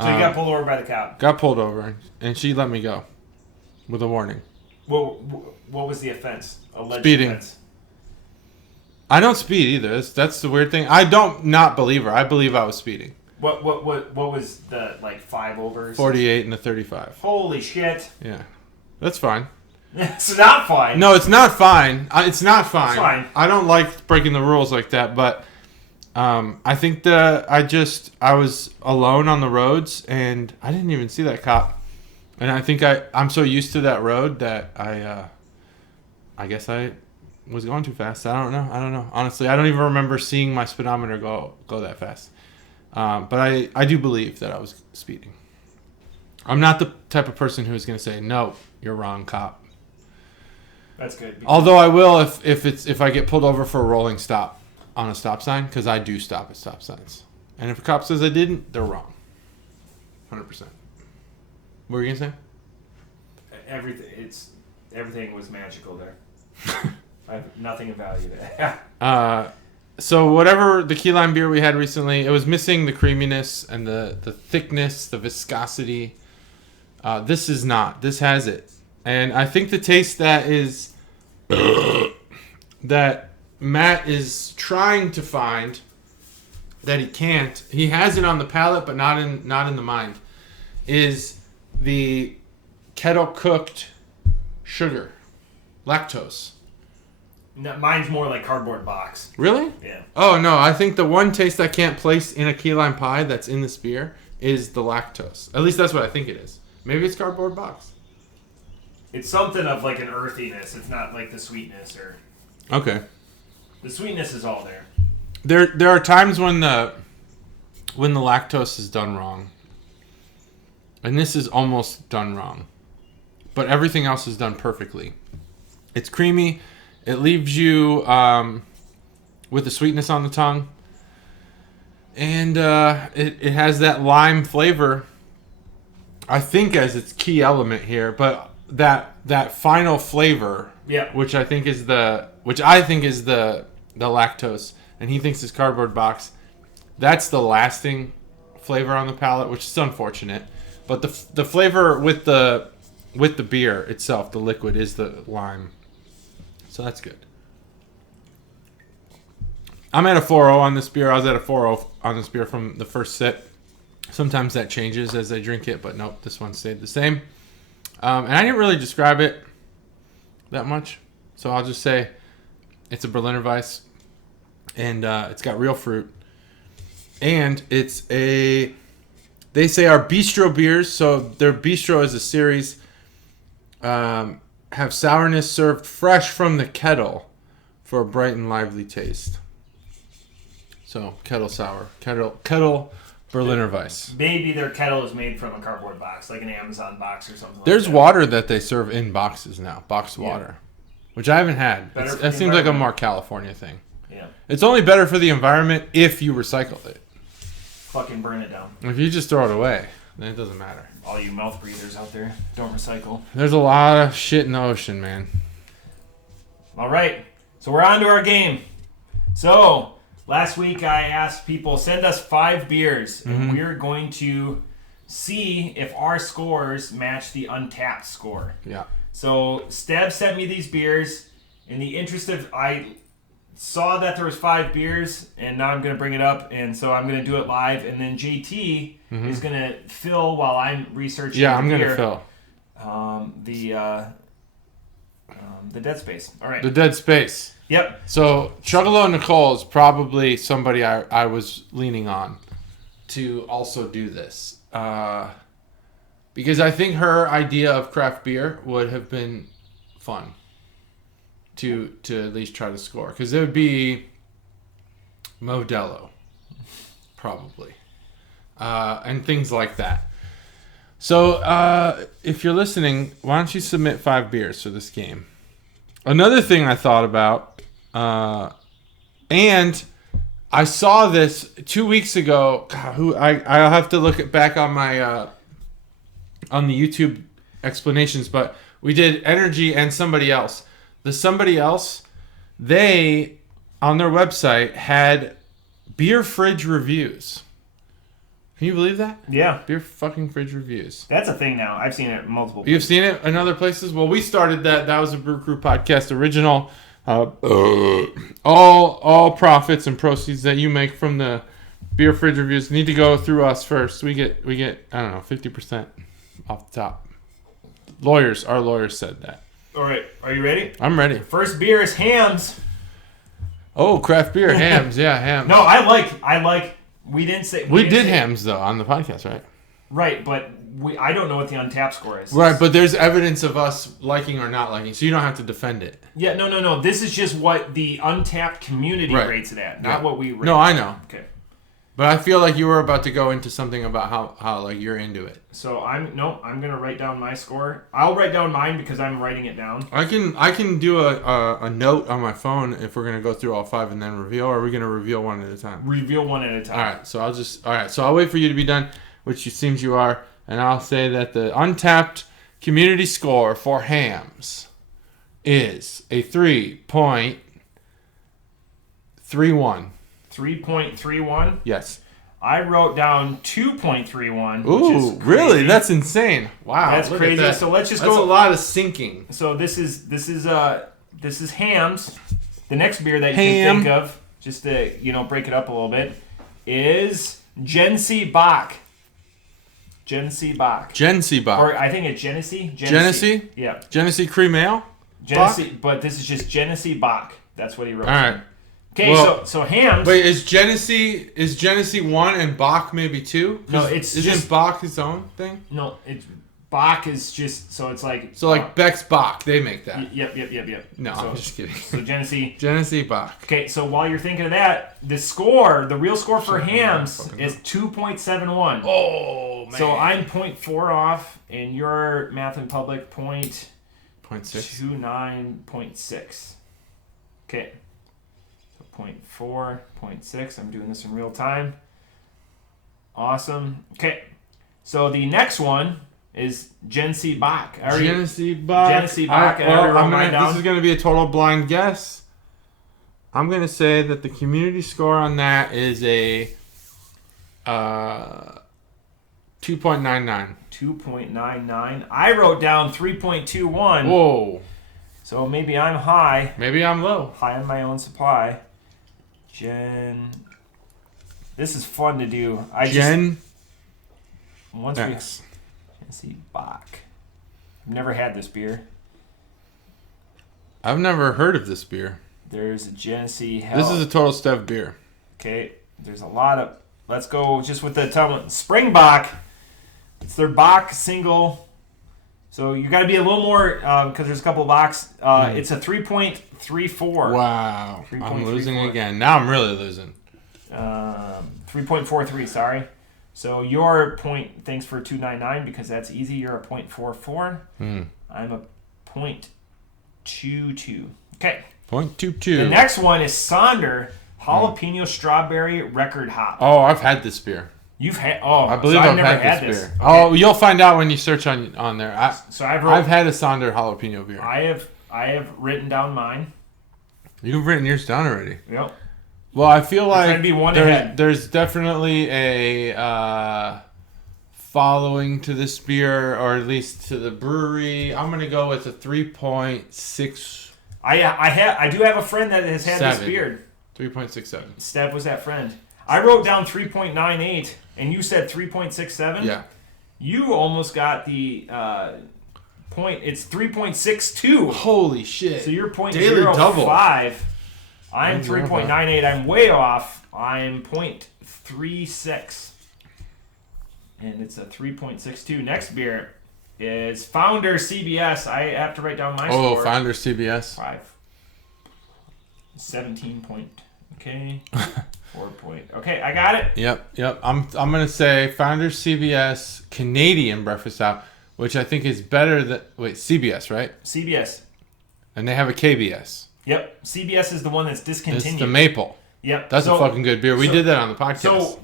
So you got pulled over by the cop. Got pulled over, and she let me go, with a warning. What was the offense? Alleged Speeding. Offense. I don't speed either. That's the weird thing. I don't not believe her. I believe I was speeding. What was the 5 overs? 48 and a 35. Holy shit. Yeah. That's fine. It's not fine. No, it's not fine. It's not fine. It's fine. I don't like breaking the rules like that, but I think I was alone on the roads and I didn't even see that cop. And I think I'm so used to that road that I guess I was going too fast. I don't know. Honestly, I don't even remember seeing my speedometer go that fast. But I do believe that I was speeding. I'm not the type of person who is going to say, no, you're wrong, cop. That's good. Although I will if I get pulled over for a rolling stop on a stop sign, because I do stop at stop signs. And if a cop says I didn't, they're wrong. 100%. What were you going to say? Everything was magical there. I have nothing of value there. So whatever the key lime beer we had recently, it was missing the creaminess and the thickness, the viscosity. This is not. This has it. And I think the taste that is that Matt is trying to find that he can't. He has it on the palate, but not in the mind. Is the kettle cooked sugar, lactose. No, mine's more like cardboard box. Really? Yeah. Oh, no. I think the one taste I can't place in a key lime pie that's in this beer is the lactose. At least that's what I think it is. Maybe it's cardboard box. It's something of like an earthiness. It's not like the sweetness or... Okay. The sweetness is all there. There are times when the lactose is done wrong. And this is almost done wrong. But everything else is done perfectly. It's creamy. It leaves you with the sweetness on the tongue. And it has that lime flavor, I think, as its key element here. But that final flavor, which I think is the lactose, and he thinks is cardboard box, that's the lasting flavor on the palate, which is unfortunate. But the flavor with the beer itself, the liquid, is the lime. So that's good. I'm at a 4.0 on this beer. I was at a 4.0 on this beer from the first sip. Sometimes that changes as I drink it, but nope, this one stayed the same. And I didn't really describe it that much, so I'll just say it's a Berliner Weiss, and it's got real fruit. And it's they say our bistro beers, so their bistro is a series, have sourness served fresh from the kettle for a bright and lively taste. So, kettle sour. Kettle Berliner Weiss. Maybe their kettle is made from a cardboard box, like an Amazon box or something There's like that. water that they serve in boxes now. Boxed water. Which I haven't had. That seems like a more California thing. Yeah. It's only better for the environment if you recycle it. Fucking burn it down. If you just throw it away, then it doesn't matter. All you mouth breathers out there, don't recycle. There's a lot of shit in the ocean, man. All right. So we're on to our game. So, last week I asked people, send us 5 beers, and we're going to see if our scores match the Untappd score. Yeah. So, Steb sent me these beers. In the interest of... I saw that there was 5 beers, and now I'm going to bring it up, and so I'm going to do it live, and then JT is going to fill while I'm researching. Yeah, I'm going to fill. The Dead Space. All right. The Dead Space. Yep. So Chuggalo Nicole is probably somebody I was leaning on to also do this. Because I think her idea of craft beer would have been fun to at least try to score. Because it would be Modelo, probably. And things like that. So if you're listening, why don't you submit 5 beers for this game? Another thing I thought about, and I saw this 2 weeks ago. God, I'll have to look back on my on the YouTube explanations, but we did Energy and somebody else. The somebody else, they on their website had beer fridge reviews. Can you believe that? Yeah. Beer fucking fridge reviews. That's a thing now. I've seen it multiple places. You've seen it in other places? Well, we started that. That was a Brew Crew podcast original. All profits and proceeds that you make from the beer fridge reviews need to go through us first. We get I don't know, 50% off the top. Our lawyers said that. All right. Are you ready? I'm ready. First beer is Hams. Oh, craft beer. Hams. Yeah, Hams. No, I like. We didn't say... We did Hams, though, on the podcast, right? Right, but I don't know what the Untappd score is. Right, but there's evidence of us liking or not liking, so you don't have to defend it. Yeah, no. This is just what the Untappd community rates it at, not what we rate. No, I know. Okay. But I feel like you were about to go into something about how like you're into it. So I'm gonna write down my score. I'll write down mine because I'm writing it down. I can do a note on my phone if we're gonna go through all 5 and then reveal, or are we gonna reveal one at a time? Reveal one at a time. All right. So I'll wait for you to be done, which it seems you are, and I'll say that the Untappd community score for Hams is a 3.31. 3.31? Yes. I wrote down 2.31. Ooh, which is crazy. really? That's insane. Wow. That's crazy. That. So let's just That's go. a lot of sinking. So this is Hams. The next beer that you can think of, just to break it up a little bit, is Genesee Bach. Genesee Bach. Genesee Bach. Or I think it's Genesee. Genesee? Yeah. Genesee Cream Ale? Genesee, but this is just Genesee Bach. That's what he wrote. All right. Okay, well, so Hams. Wait, is Genesee 1 and Bach maybe 2? No, isn't Bach his own thing? No, Bach is just it's like. So like Beck's Bach, they make that. Yep. No, I'm just kidding. So Genesee Bach. Okay, so while you're thinking of that, the real score for Hams is 2.71. Oh man. So I'm 0.4 off, and your Math in Public 0.29.6. Okay. 0.4, 0.6. I'm doing this in real time. Awesome. Okay. So the next one is Genesee Bach. Genesee Bach. Genesee Bach. This is going to be a total blind guess. I'm going to say that the community score on that is a 2.99. 2.99. I wrote down 3.21. Whoa. So maybe I'm high. Maybe I'm low. High on my own supply. This is fun to do. Genesee Bach. I've never had this beer. I've never heard of this beer. There's a Genesee. This is a total Stev beer. Okay. There's a lot of. Let's go just with the Springbok. It's their Bach single. So you got to be a little more because there's a couple of Bachs. It's a 3.34. Wow. I'm losing again. Now I'm really losing. 3.43, sorry. So your point, thanks for 2.99 because that's easy. You're a 0.44. I'm a 0.22. Okay. 0.22. The next one is Sonder Jalapeno Strawberry Record Hop. Oh, I've had this beer. You've had? Oh, I believe I've had this beer. Okay. Oh, you'll find out when you search on there. I've had a Sonder jalapeno beer. I have written down mine. You've written yours down already. Yep. Well, I feel like there's definitely a following to this beer, or at least to the brewery. I'm gonna go with a 3.6. I do have a friend that has had this beer. 3.67. Steph was that friend. I wrote down 3.98, and you said 3.67. Yeah. You almost got the It's 3.62. Holy shit. So you're Daily double. 0.05. I'm 3.98. I'm way off. I'm 0.36. And it's a 3.62. Next beer is Founder CBS. I have to write down my score. Oh, Founder CBS. 17 point. Okay. 4 point. Okay, I got it. Yep. I'm gonna say Founder CBS Canadian Breakfast Stout, which I think is better than CBS, right? CBS. And they have a KBS. Yep. CBS is the one that's discontinued. It's the maple. Yep. That's a fucking good beer. We did that on the podcast. So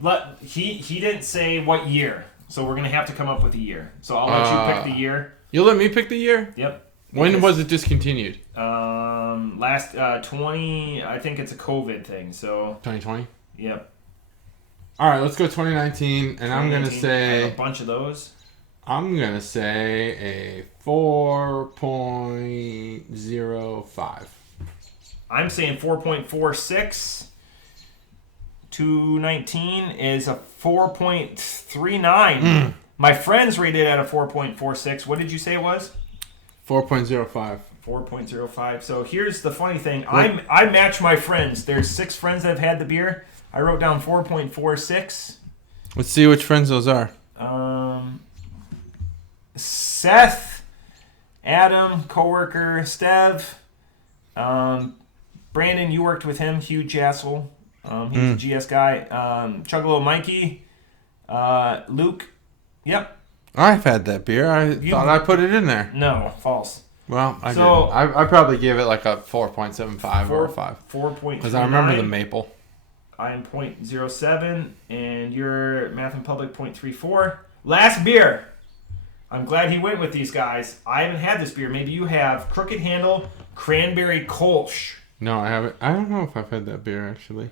he didn't say what year, so we're gonna have to come up with a year. So I'll let you pick the year. You'll let me pick the year? Yep. When was it discontinued? Last 20. I think it's a COVID thing. So 2020. Yep. All right, let's go 2019, and I'm gonna say I have a bunch of those. I'm gonna say a 4.05. I'm saying 4.46. 219 is a 4.39. My friends rated at a 4.46. What did you say it was? 4.05. 4.05. So here's the funny thing. I match my friends. There's 6 friends that have had the beer. I wrote down 4.46. Let's see which friends those are. Seth, Adam, coworker, Stev, Brandon, you worked with him, huge asshole. He's a GS guy. Chuggalo Mikey, Luke. Yep. I've had that beer. I thought I put it in there. No, false. Well, I didn't. I probably gave it like a 4.75 or a 5. 4.39. Because I remember the maple. I'm 0.07, and you're Math in Public 0.34. Last beer. I'm glad he went with these guys. I haven't had this beer. Maybe you have. Crooked Handle Cranberry Kolsch. No, I haven't. I don't know if I've had that beer, actually.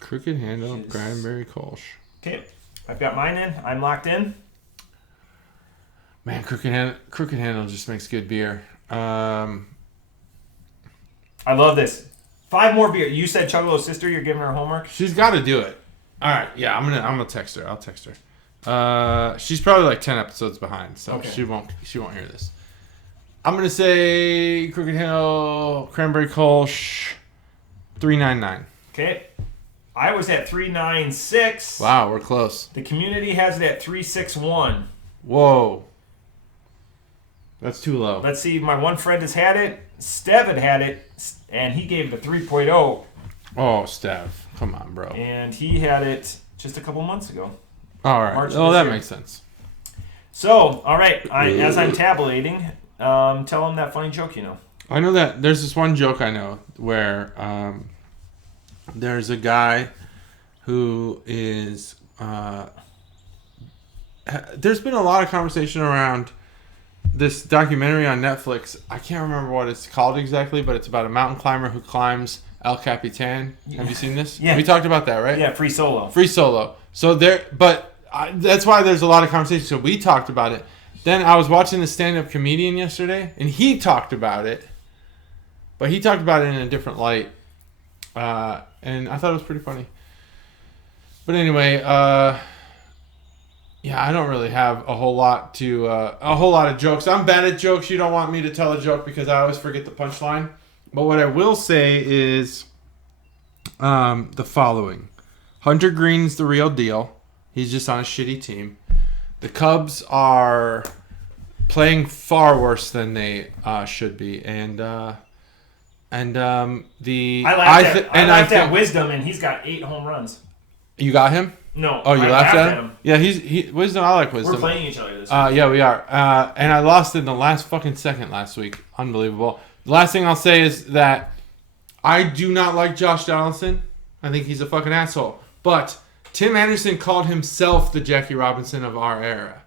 Crooked Handle Cranberry Kolsch. Okay. I've got mine in. I'm locked in. Man, Crooked Handle just makes good beer. I love this. 5 more beer. You said Chuggalo's sister. You're giving her homework. She's got to do it. All right, yeah, I'm gonna text her. I'll text her. She's probably like 10 episodes behind, so okay. She won't hear this. I'm gonna say Crooked Handle Cranberry Kolsch 399. Okay. I was at 396. Wow, we're close. The community has it at 361. Whoa. That's too low. Let's see. My one friend has had it. Stev had it, and he gave it a 3.0. Oh, Stev. Come on, bro. And he had it just a couple months ago. All right. That makes sense. So, all right. As I'm tabulating, tell him that funny joke you know. I know that there's this one joke I know where there's a guy who is... there's been a lot of conversation around this documentary on Netflix. I can't remember what it's called exactly, but it's about a mountain climber who climbs El Capitan. Have you seen this? Yeah. We talked about that, right? Yeah, Free Solo. So that's why there's a lot of conversation. So we talked about it. Then I was watching the stand-up comedian yesterday, and he talked about it. But he talked about it in a different light. And I thought it was pretty funny. But anyway, yeah, I don't really have a whole lot of jokes. I'm bad at jokes. You don't want me to tell a joke because I always forget the punchline. But what I will say is the following. Hunter Green's the real deal. He's just on a shitty team. The Cubs are playing far worse than they should be. And I laughed at Wisdom, and he's got 8 home runs. You got him? No. Oh, you laughed at him? Yeah, he Wisdom. I like Wisdom. We're playing each other this week. Yeah, we are. And I lost in the last fucking second last week. Unbelievable. The last thing I'll say is that I do not like Josh Donaldson. I think he's a fucking asshole. But Tim Anderson called himself the Jackie Robinson of our era.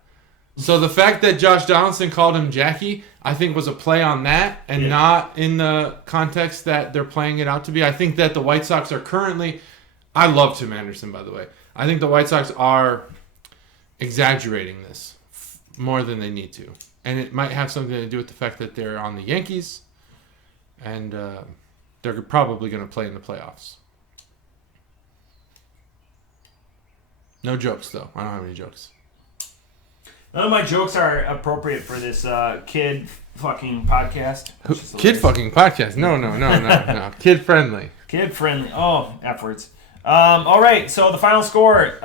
So the fact that Josh Donaldson called him Jackie, I think was a play on that and not in the context that they're playing it out to be. I think that the White Sox are currently... I love Tim Anderson, by the way. I think the White Sox are exaggerating this more than they need to. And it might have something to do with the fact that they're on the Yankees and they're probably going to play in the playoffs. No jokes, though. I don't have any jokes. None of my jokes are appropriate for this kid fucking podcast. Kid fucking podcast? No. Kid friendly. Kid friendly. Oh, F words. All right. So the final score,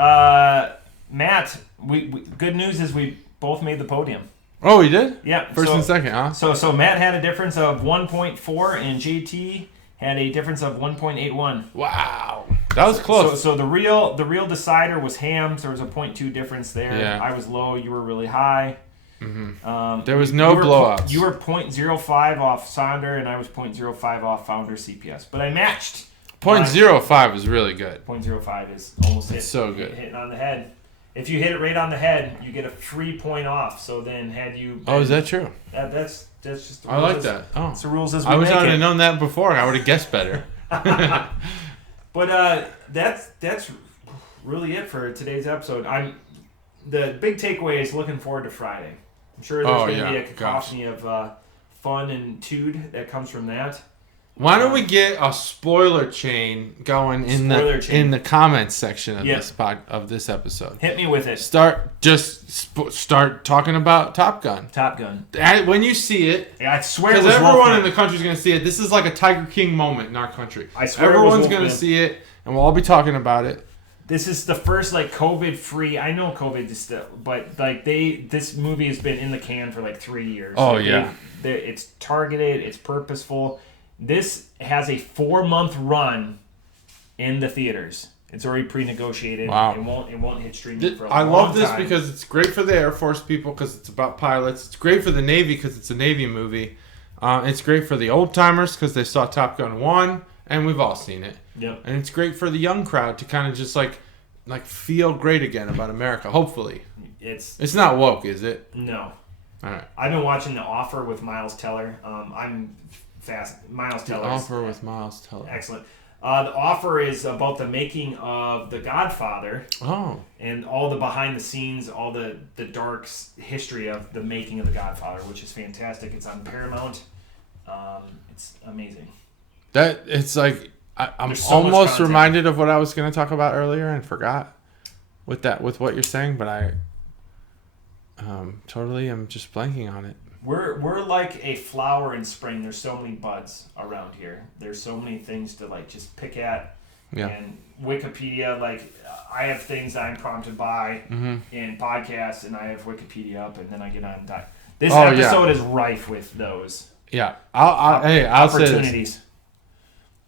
Matt. We good news is we both made the podium. Oh, you did? Yeah. First and second, huh? So Matt had a difference of 1.4 and JT had a difference of 1.81. Wow. That was close. So the real decider was Hams. There was a 0.2 difference there. Yeah. I was low. You were really high. Mm-hmm. There was no blowouts. You were 0.05 off Sonder, and I was 0.05 off Founder CPS. But I matched. 0.05 is really good. 0.05 is almost hitting on the head. If you hit it right on the head, you get a free point off. So then had you... Oh, is that true? That's just the rules. I like that. Oh. It's the rules as we I wish make I would it. have known that before. I would have guessed better. But that's really it for today's episode. The big takeaway is looking forward to Friday. I'm sure there's going to be a cacophony of fun and tude that comes from that. Why don't we get a spoiler chain going in the comments section of this episode? Hit me with it. Start talking about Top Gun. Top Gun. When you see it, I swear, because everyone in the country is going to see it. This is like a Tiger King moment in our country. I swear, everyone's going to see it, and we'll all be talking about it. This is the first COVID-free. I know COVID is still, but this movie has been in the can for 3 years. Oh yeah. It's targeted. It's purposeful. This has a 4-month run in the theaters. It's already pre-negotiated. Wow. It won't hit streaming for a long time. I love this time. because it's great for the Air Force people because it's about pilots. It's great for the Navy because it's a Navy movie. It's great for the old timers because they saw Top Gun 1 and we've all seen it. Yep. And it's great for the young crowd to kind of just like feel great again about America. Hopefully. It's not woke, is it? No. All right. I've been watching The Offer with Miles Teller. I'm fast. Miles Teller. The Offer with Miles Teller. Excellent. The Offer is about the making of The Godfather. Oh. And all the behind the scenes, all the dark history of the making of The Godfather, which is fantastic. It's on Paramount. It's amazing. It's like I'm so almost reminded of what I was going to talk about earlier and forgot with what you're saying, but I totally am just blanking on it. We're like a flower in spring. There's so many buds around here. There's so many things to just pick at. Yeah. And Wikipedia, I have things I'm prompted by in podcasts, and I have Wikipedia up, and then I get on. This episode is rife with those. Yeah. I'll opportunities. Say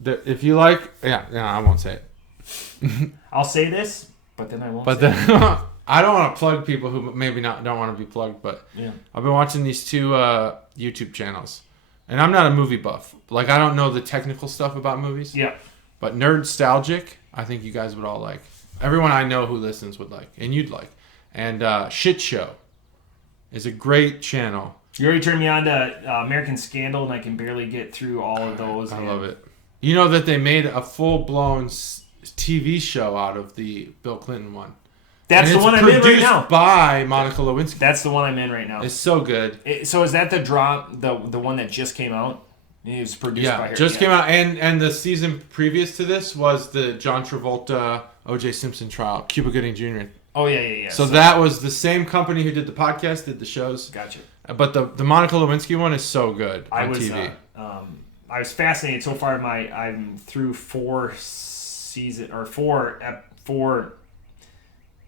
this. If you like, I won't say it. I'll say this, but then I won't. But then I don't want to plug people who maybe don't want to be plugged. But I've been watching these two YouTube channels, and I'm not a movie buff. I don't know the technical stuff about movies. Yeah. But Nerdstalgic, I think you guys would all like. Everyone I know who listens would like, and you'd like. And Shit Show is a great channel. You already turned me on to American Scandal, and I can barely get through all of those. I love it. You know that they made a full-blown TV show out of the Bill Clinton one. That's the one I'm in right now. Produced by Monica Lewinsky. That's the one I'm in right now. It's so good. So is that the one that just came out? It was produced by her. Came out, and the season previous to this was the John Travolta O.J. Simpson trial, Cuba Gooding Jr. Oh yeah. So that was the same company who did the podcast, did the shows. Gotcha. But the Monica Lewinsky one is so good on TV. I was fascinated so far. I'm through 4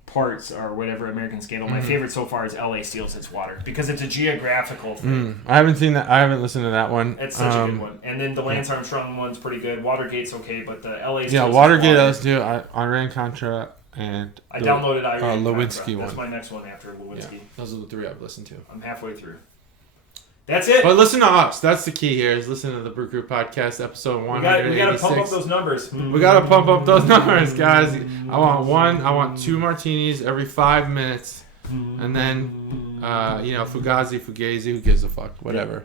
parts or whatever American Scandal. My favorite so far is LA Steals Its Water because it's a geographical thing. I haven't seen that. I haven't listened to that one. It's such a good one. And then the Lance Armstrong one's pretty good. Watergate's okay, but the LA Steals Its Watergate I listened to. Iran-Contra and I downloaded Lewinsky one. That's my next one after Lewinsky. Yeah, those are the 3 I've listened to. I'm halfway through. That's it. But listen to us. That's the key here is listen to the Brew Crew Podcast, episode 186. We got to pump up those numbers. We got to pump up those numbers, guys. I want 2 martinis every 5 minutes. And then, Fugazi, who gives a fuck? Whatever.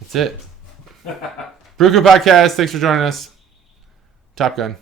That's it. Brew Crew Podcast, thanks for joining us. Top Gun.